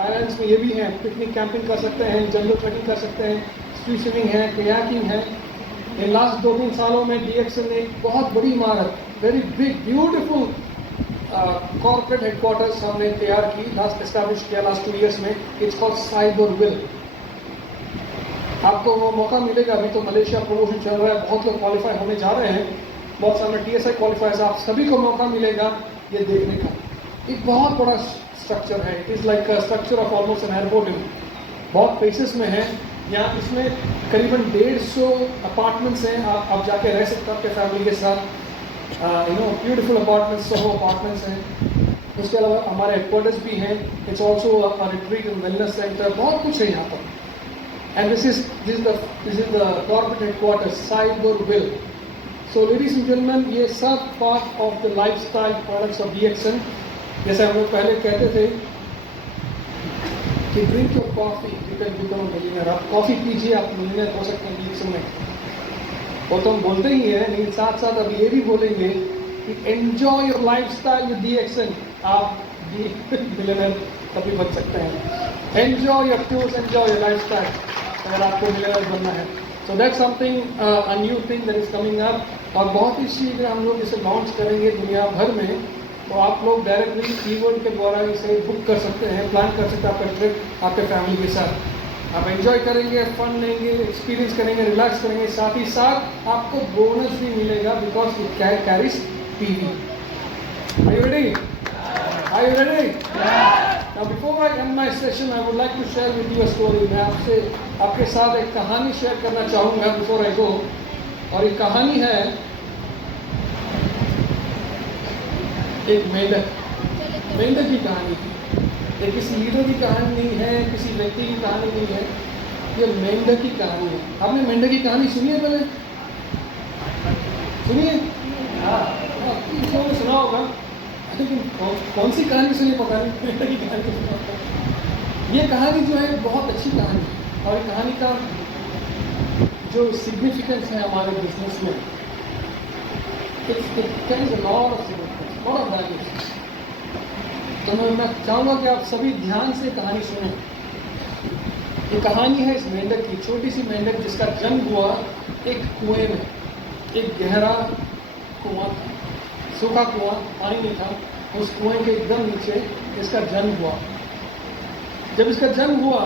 islands में ये भी हैं, पिकनिक कैंपिंग कर सकते हैं, जंगल ट्रैकिंग कर सकते हैं, सी स्विमिंग है, कयाकिंग है। इन लास्ट 2-3 सालों में DXN ने एक बहुत बड़ी इमारत, very big beautiful corporate headquarters हमने तैयार की, लास्ट एस्टैब्लिश किया लास्ट 2 इयर्स में। It's called Cyberville. आपको वो मौका मिलेगा, अभी तो मलेशिया प्रमोशन चल रहा है, बहुत लोग क्वालिफाई होने जा रहे हैं, बहुत सारे TSI क्वालिफायर्स, आप सभी को मौका मिलेगा ये देखने का। एक बहुत बड़ा स्ट्रक्चर है, it is like structure of almost an airport. बहुत प्लेसेस में है यहाँ, इसमें करीबन 150 अपार्टमेंट्स हैं। आप जाके रह सकते हो अपने फैमिली के साथ, ब्यूटीफुल अपार्टमेंट्स, सोहो अपार्टमेंट्स हैं। उसके अलावा हमारे हेडक्वार्टर्स भी हैं, it's also retreat and wellness centre, बहुत कुछ है यहाँ पर। And this is the corporate headquarters, Cyberville. So ladies and gentlemen, ये सब part of the lifestyle products of DXN। जैसे हम लोग पहले कहते थे कि drink your coffee, you can become a millionaire। आप कॉफ़ी पीजिए, आप मिलियनेयर हो सकते हैं DXN में। वो तो हम बोलते ही हैं, लेकिन साथ साथ अब ये भी बोलेंगे कि enjoy your lifestyle with DXN, आप भी मिलियनेयर कभी बन सकते हैं। Enjoy your tours, enjoy your lifestyle अगर आपको मिलियनेयर बनना है। So that's something a new thing that is coming up। और बहुत ही शीघ्र हम लोग इसे लॉन्च करेंगे दुनिया भर में। तो आप लोग डायरेक्टली ईवर्ड के द्वारा इसे बुक कर सकते हैं, प्लान कर सकते हैं आपका ट्रिप आपके फैमिली के साथ। आप एंजॉय करेंगे, फन लेंगे, एक्सपीरियंस करेंगे, रिलैक्स करेंगे, साथ ही साथ आपको बोनस भी मिलेगा because it carries PV। Are you ready? Are you ready? Now before I end my session, I would like to share with you a story। मैं आपके साथ एक कहानी शेयर करना चाहूँगा before I go। और ये कहानी है एक मेंढक की कहानी। ये किसी लीडर की कहानी नहीं है, किसी व्यक्ति की कहानी नहीं है, ये मेंढक की कहानी है। आपने मेंढक की कहानी सुनी है? पहले सुनिए। हाँ, सुना होगा, लेकिन कौन सी कहानी सुनी पता नहीं, मेंढक की कहानी सुना होगा। ये कहानी जो है बहुत अच्छी कहानी है, और कहानी का जो सिग्निफिकेंस है हमारे बिजनेस में, it carries a lot of significance, lot of values. तो मैं चाहूँगा कि आप सभी ध्यान से कहानी सुनें। ये कहानी है इस मेंढक की, छोटी सी मेंढक जिसका जन्म हुआ एक कुएं में। एक गहरा कुआं था, सूखा कुआं, पानी नहीं था, उस कुएं के एकदम नीचे इसका जन्म हुआ। जब इसका जन्म हुआ,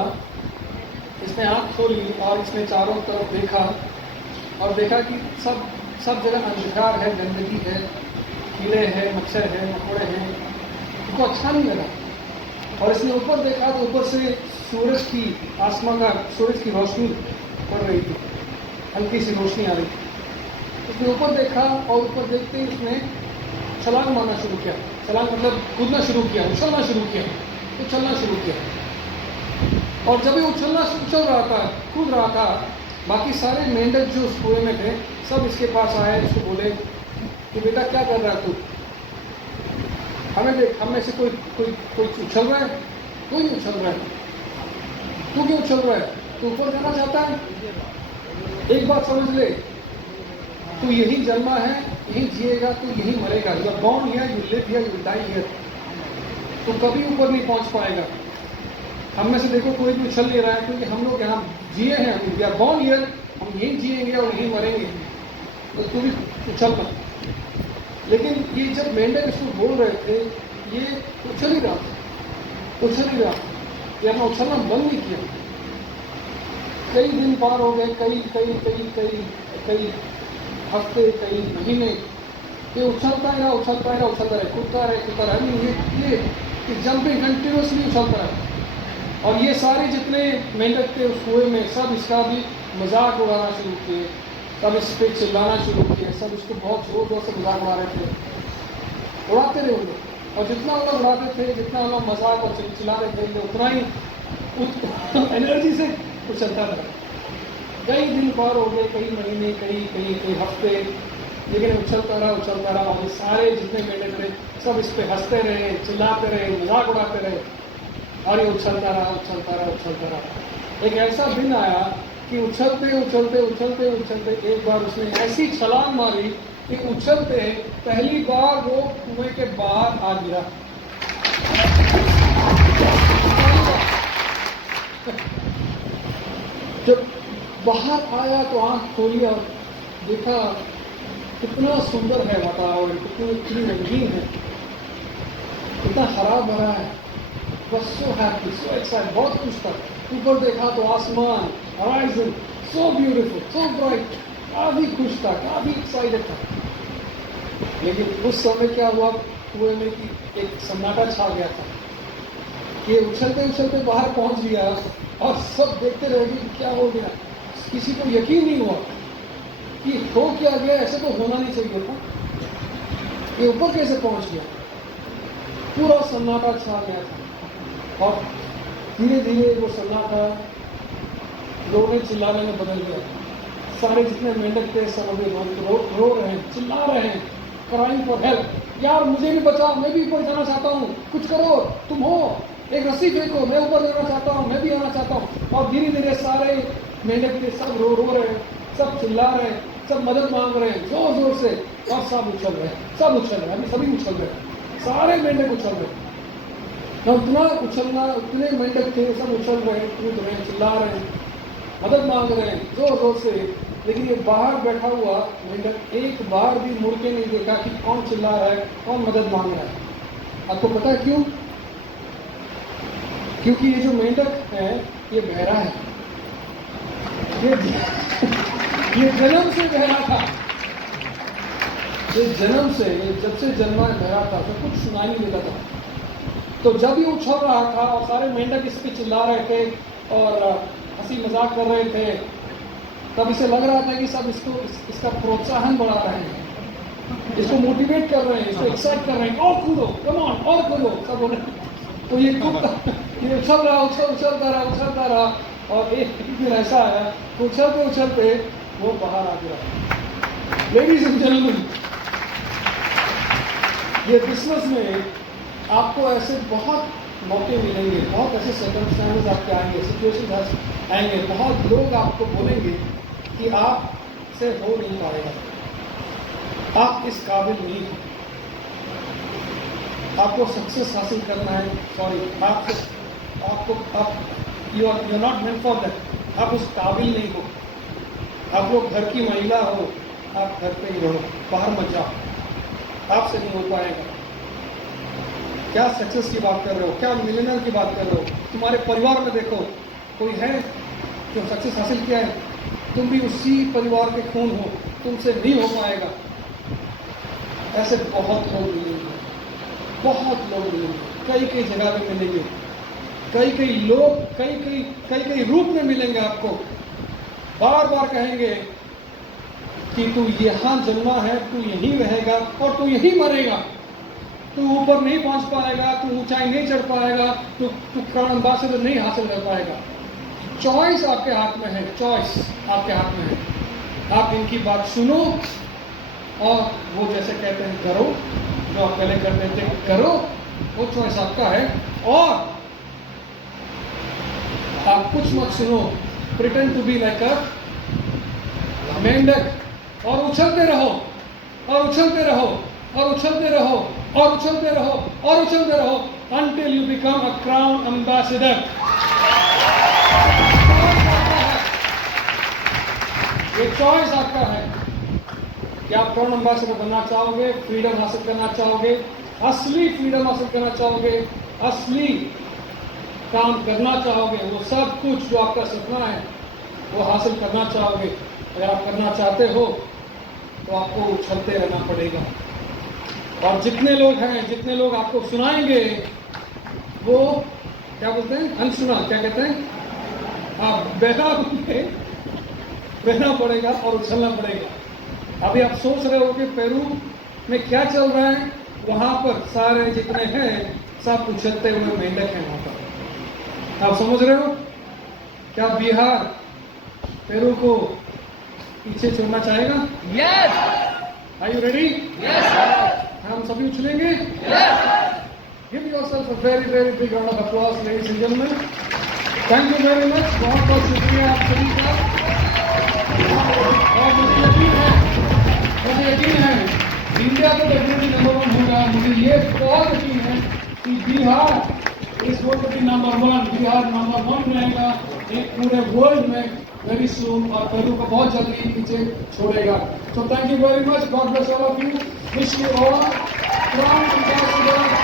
इसने आँख खोली और इसने चारों तरफ देखा और देखा कि सब जगह अंधकार है, गंदगी है, कीड़े हैं, मच्छर है, मकोड़े हैं। उसको अच्छा नहीं लगा और इसने ऊपर देखा तो ऊपर से सूरज की रोशनी पड़ रही थी, हल्की सी रोशनी आ रही थी। उसने ऊपर देखा और ऊपर देखते ही उसने छलांग मारना शुरू किया। छलांग मतलब कूदना शुरू किया, उछलना शुरू किया, उछलना शुरू किया। और जब ये कूद रहा था, बाकी सारे मेंढक जो उस कुएं में थे सब इसके पास आए, उसको बोले कि बेटा क्या कर रहा है तू? हमें देख, हम में से कोई उछल रहा है? कोई नहीं उछल रहा है। तू क्यों उछल रहा है? तू ऊपर जाना चाहता है? एक बात समझ ले, तू यही जन्मा है, यही जिएगा, तू यही मरेगा। You are born here, you live here, you die here. तू कभी ऊपर नहीं पहुंच पाएगा। हम में से देखो कोई भी उछल नहीं रहा है, क्योंकि हम लोग यहाँ जिए हैं, वी आर बॉर्न हियर, हम यही जिएंगे और यही मरेंगे। तो तू भी उछल मत। लेकिन ये जब मेंढक इसको बोल रहे थे, ये उछल ही रहा था। ये अपना उछलना बंद नहीं किया। कई दिन पार हो गए, कई हफ्ते, कई महीने, ये उछलता रहा, कूदता रहे। ये जंपिंग कंटिन्यूसली उछलता रहा। और ये सारे जितने मेंढक थे उस कुएं में सब इसका भी मजाक उड़ाना शुरू किए, सब इस पे चिल्लाना शुरू किए, सब इसको बहुत जोर जोर से मजाक उड़ा रहे थे, उड़ाते रहे उन्हें। और जितना वो लोग उड़ाते थे, जितना वो लोग मजाक और चिल्ला रहे थे, उतना ही एनर्जी से उछलता रहा। कई दिन पार हो गए, कई महीने, कई हफ्ते, लेकिन उछलता रहा। और सारे जितने मेंढक थे सब इस पे हंसते रहे, चिल्लाते रहे, मजाक उड़ाते रहे, और ये उछलता रहा। एक ऐसा दिन आया कि उछलते एक बार उसने ऐसी छलांग मारी कि उछलते पहली बार वो कुएं के बाहर आ गिरा। जब बाहर आया तो आंख खोली और देखा कितना सुंदर है वातावरण, कितनी रंगीन है, कितना हरा भरा है। बस सो हैप्पी, सो एक्साइटेड, बहुत खुश था। ऊपर देखा तो आसमान, horizon, so beautiful, so bright, काफी खुश था, काफी एक्साइटेड था। लेकिन उस समय क्या हुआ, कुएं में कि एक सन्नाटा छा गया था। ये उछलते बाहर पहुंच गया और सब देखते रह गए क्या हो गया। किसी को यकीन नहीं हुआ कि हो क्या गया, ऐसे तो होना नहीं चाहिए था। ये ऊपर कैसे पहुंच गया। पूरा सन्नाटा छा गया था और धीरे धीरे वो सन्नाटा रोने चिल्लाने में बदल गया। सारे जितने मेंढक थे सब अभी रो रहे हैं, चिल्ला रहे हैं, क्राइंग फॉर हेल्प। यार मुझे भी बचाओ, मैं भी ऊपर जाना चाहता हूँ, कुछ करो, तुम हो, एक रस्सी फेंको, मैं ऊपर जाना चाहता हूँ, मैं भी आना चाहता हूँ। और धीरे धीरे सारे मेंढक थे सब रो रहे हैं, सब चिल्ला रहे हैं, सब मदद मांग रहे हैं जोर जोर से, और सब उछल रहे हैं, अभी सभी उछल रहे हैं, सारे मेंढक उछल रहे हैं। उतना उछलना, उतने मेंढक थे, सब उछल रहे हैं, कूद रहे हैं, चिल्ला रहे हैं, मदद मांग रहे हैं जोर जोर से। लेकिन ये बाहर बैठा हुआ मेंढक एक बार भी मुड़ के नहीं देखा कि कौन चिल्ला रहा है, कौन मदद मांग रहा है। आपको पता है क्यों? क्योंकि ये जो मेंढक है ये बहरा है। ये जन्म से बहरा था। ये जन्म से, जब से जन्मा बहरा था, तो कुछ सुनाई नहीं देता था। तो जब ये उछल रहा था और सारे मेंढक इस पे चिल्ला रहे थे और हंसी मजाक कर रहे थे, तब इसे लग रहा था कि सब इसका प्रोत्साहन बढ़ा रहे हैं, इसको मोटिवेट कर रहे हैं, इसको एक्साइट कर रहे हैं, और कूदो, कम ऑन, और कूदो, सब बोले। तो ये उछलता रहा और एक दिन ऐसा आया, उछलते वो बाहर आ गया। लेडीज एंड जेंटलमैन, ये बिजनेस में आपको ऐसे बहुत मौके मिलेंगे, बहुत ऐसे सर्कमस्टेंसेस आपके आएंगे, सिचुएशन आएंगे, बहुत लोग आपको बोलेंगे कि आप से हो नहीं पाएगा, आप इस काबिल नहीं हो, आपको सक्सेस हासिल करना है, you are not meant for that, आप उस काबिल नहीं हो, आप लोग घर की महिला हो, आप घर पे ही रहो, बाहर मत जाओ, आपसे नहीं हो पाएगा। क्या सक्सेस की बात कर रहे हो, क्या मिलियनर की बात कर रहे हो? तुम्हारे परिवार में देखो, कोई है जो सक्सेस हासिल किया है? तुम भी उसी परिवार के खून हो, तुमसे नहीं हो पाएगा। ऐसे बहुत लोग मिलेंगे, बहुत लोग मिलेंगे, कई जगह पे मिलेंगे, कई लोग कई रूप में मिलेंगे आपको। बार बार कहेंगे कि तू यहाँ जन्मा है, तू यहीं रहेगा और तू यहीं मरेगा, तू ऊपर नहीं पहुंच पाएगा, तू ऊंचाई नहीं चढ़ पाएगा, तू क्राउन एम्बेसडर नहीं हासिल कर पाएगा। चॉइस आपके हाथ में है, चॉइस आपके हाथ में है। आप इनकी बात सुनो और वो जैसे कहते हैं करो, जो आप पहले करते थे करो, वो चॉइस आपका है। और आप कुछ मत सुनो, pretend to be like a मेंढक, और उछलते रहो और उछलते रहो और उछलते रहो और उछलते रहो और उछलते रहो until you become a crown ambassador। ये चॉइस आपका है कि आप क्राउन एम्बेसडर बनना चाहोगे, फ्रीडम हासिल करना चाहोगे, असली फ्रीडम हासिल करना चाहोगे, असली काम करना चाहोगे, वो सब कुछ जो आपका सपना है वो हासिल करना चाहोगे। अगर आप करना चाहते हो तो आपको उछलते रहना पड़ेगा। और जितने लोग हैं, जितने लोग आपको सुनाएंगे, वो क्या बोलते हैं, अनसुना क्या कहते हैं, हाँ, बहना रहना पड़ेगा और उछलना पड़ेगा। अभी आप सोच रहे हो कि पेरू में क्या चल रहा है, वहां पर सारे जितने हैं सब उछलते हुए मेंढक हैं वहां पर। आप समझ रहे हो क्या बिहार पेरू को पीछे छोड़ना चाहेगा? Yes! Are you ready? Yes! हम सभी उछलेंगे? Yes! Give yourself a very very big round of applause, ladies and gentlemen. Thank you very much. बहुत बहुत शुक्रिया आप सभी का। और मुझे यकीन है इंडिया तो डेफिनेटली नंबर 1 होगा। मुझे ये बहुत यकीन है कि Bihar is going to be number 1। Bihar number 1 रहेगा एक पूरे वर्ल्ड में वेरी सून, और पेरू को बहुत जल्दी पीछे छोड़ेगा। So thank you very much. God bless all of you. Wish you all from ambassador